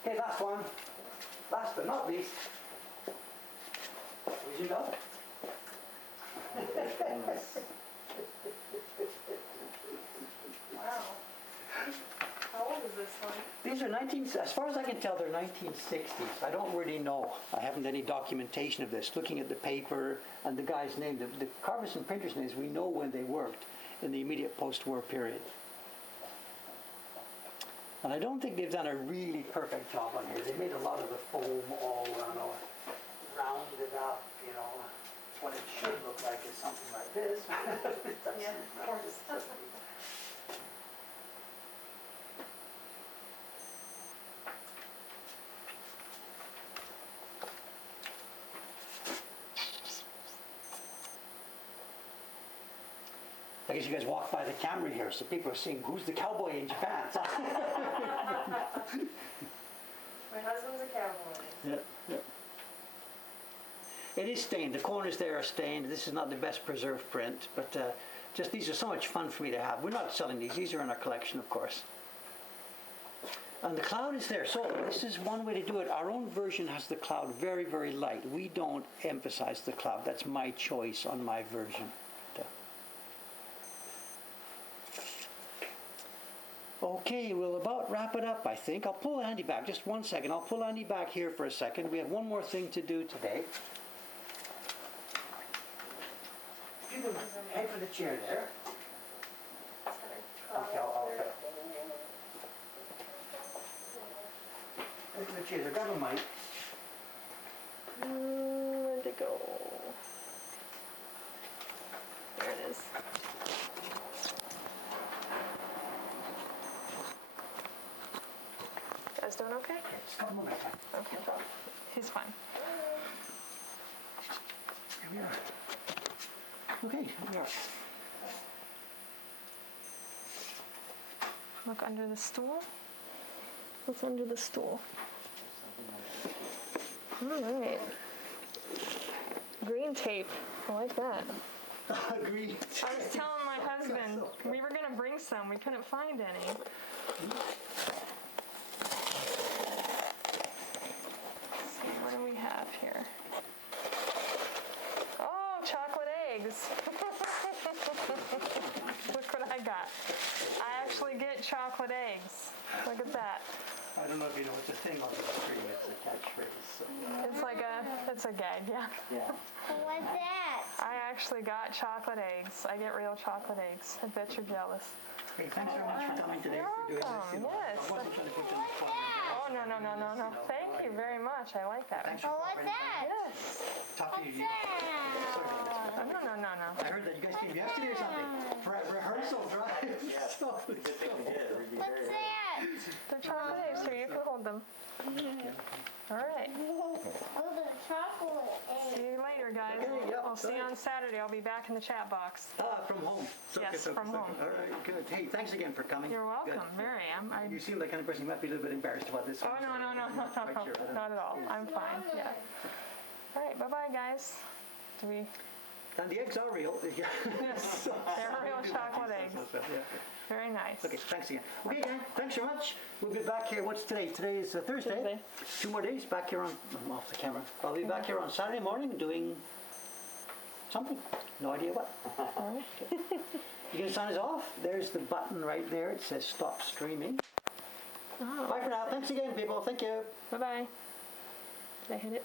Okay, last one. Last but not least. Would you know? Wow. How old is this one? These are as far as I can tell, they're 1960s. I don't really know. I haven't any documentation of this. Looking at the paper and the guy's name, the carvers and printers' names, we know when they worked in the immediate post-war period. And I don't think they've done a really perfect job on here. They made a lot of the foam all rounded up, you know. What it should look like is something like this. Yeah, of course. I guess you guys walk by the camera here, so people are seeing who's the cowboy in Japan. My husband's a cowboy. Yeah, yeah. It is stained. The corners there are stained. This is not the best preserved print, but just these are so much fun for me to have. We're not selling these. These are in our collection, of course. And the cloud is there. So this is one way to do it. Our own version has the cloud very, very light. We don't emphasize the cloud. That's my choice on my version. Okay, we'll about wrap it up, I think. I'll pull Andy back. Just 1 second. I'll pull Andy back here for a second. We have one more thing to do today. You can head for the chair there. Okay, I'll head for the chair there. Grab a mic. Where'd it go? There it is. You guys doing okay? Just a couple more minutes. Okay. He's fine. Here we are. Okay, here we are. Look under the stool. What's under the stool? All right. Green tape. I like that. Green. I was telling my husband we were going to bring some. We couldn't find any. Let's see, what do we have here? Oh, chocolate eggs. Look what I got. I actually get chocolate eggs. Look at that. I don't know if you know, it's a thing on the screen. It's a catchphrase. So. It's like it's a gag, yeah. Yeah. What's that? I actually got chocolate eggs. I get real chocolate eggs. I bet you're jealous. Hey, thanks very much for coming today. You're for doing this. welcome, yes. I wasn't trying to put you on the spot. Oh, no. Thank you very much. I like that. Thanks Oh, for what's that? Yes. Talk to you. That? No. I heard that you guys came yesterday or something for rehearsals, right? Yeah. What's that? They're chocolate eggs, so you can hold them. All right. Oh, the chocolate See egg. you later, guys. Okay, yep, I'll see you bye. on Saturday. I'll be back in the chat box. From home. Yes, from home. All right, good. Hey, thanks again for coming. You're welcome. Good. Very. You seem like the kind of person who might be a little bit embarrassed about this. Oh, no. Quite sure, but, Not at all. I'm fine. Yeah. All right. Bye-bye, guys. Do we... And the eggs are real. Yes. They're real chocolate eggs. Yeah. Very nice. Okay, thanks again. Okay, Dan, thanks so much. We'll be back here. What's today? Today is Thursday. Thursday. 2 more days back here on. I'm off the camera. I'll be back here on Saturday morning doing something. No idea what. All right. You can sign us off. There's the button right there. It says stop streaming. Oh. Bye for now. Thanks again, people. Thank you. Bye-bye. Did I hit it?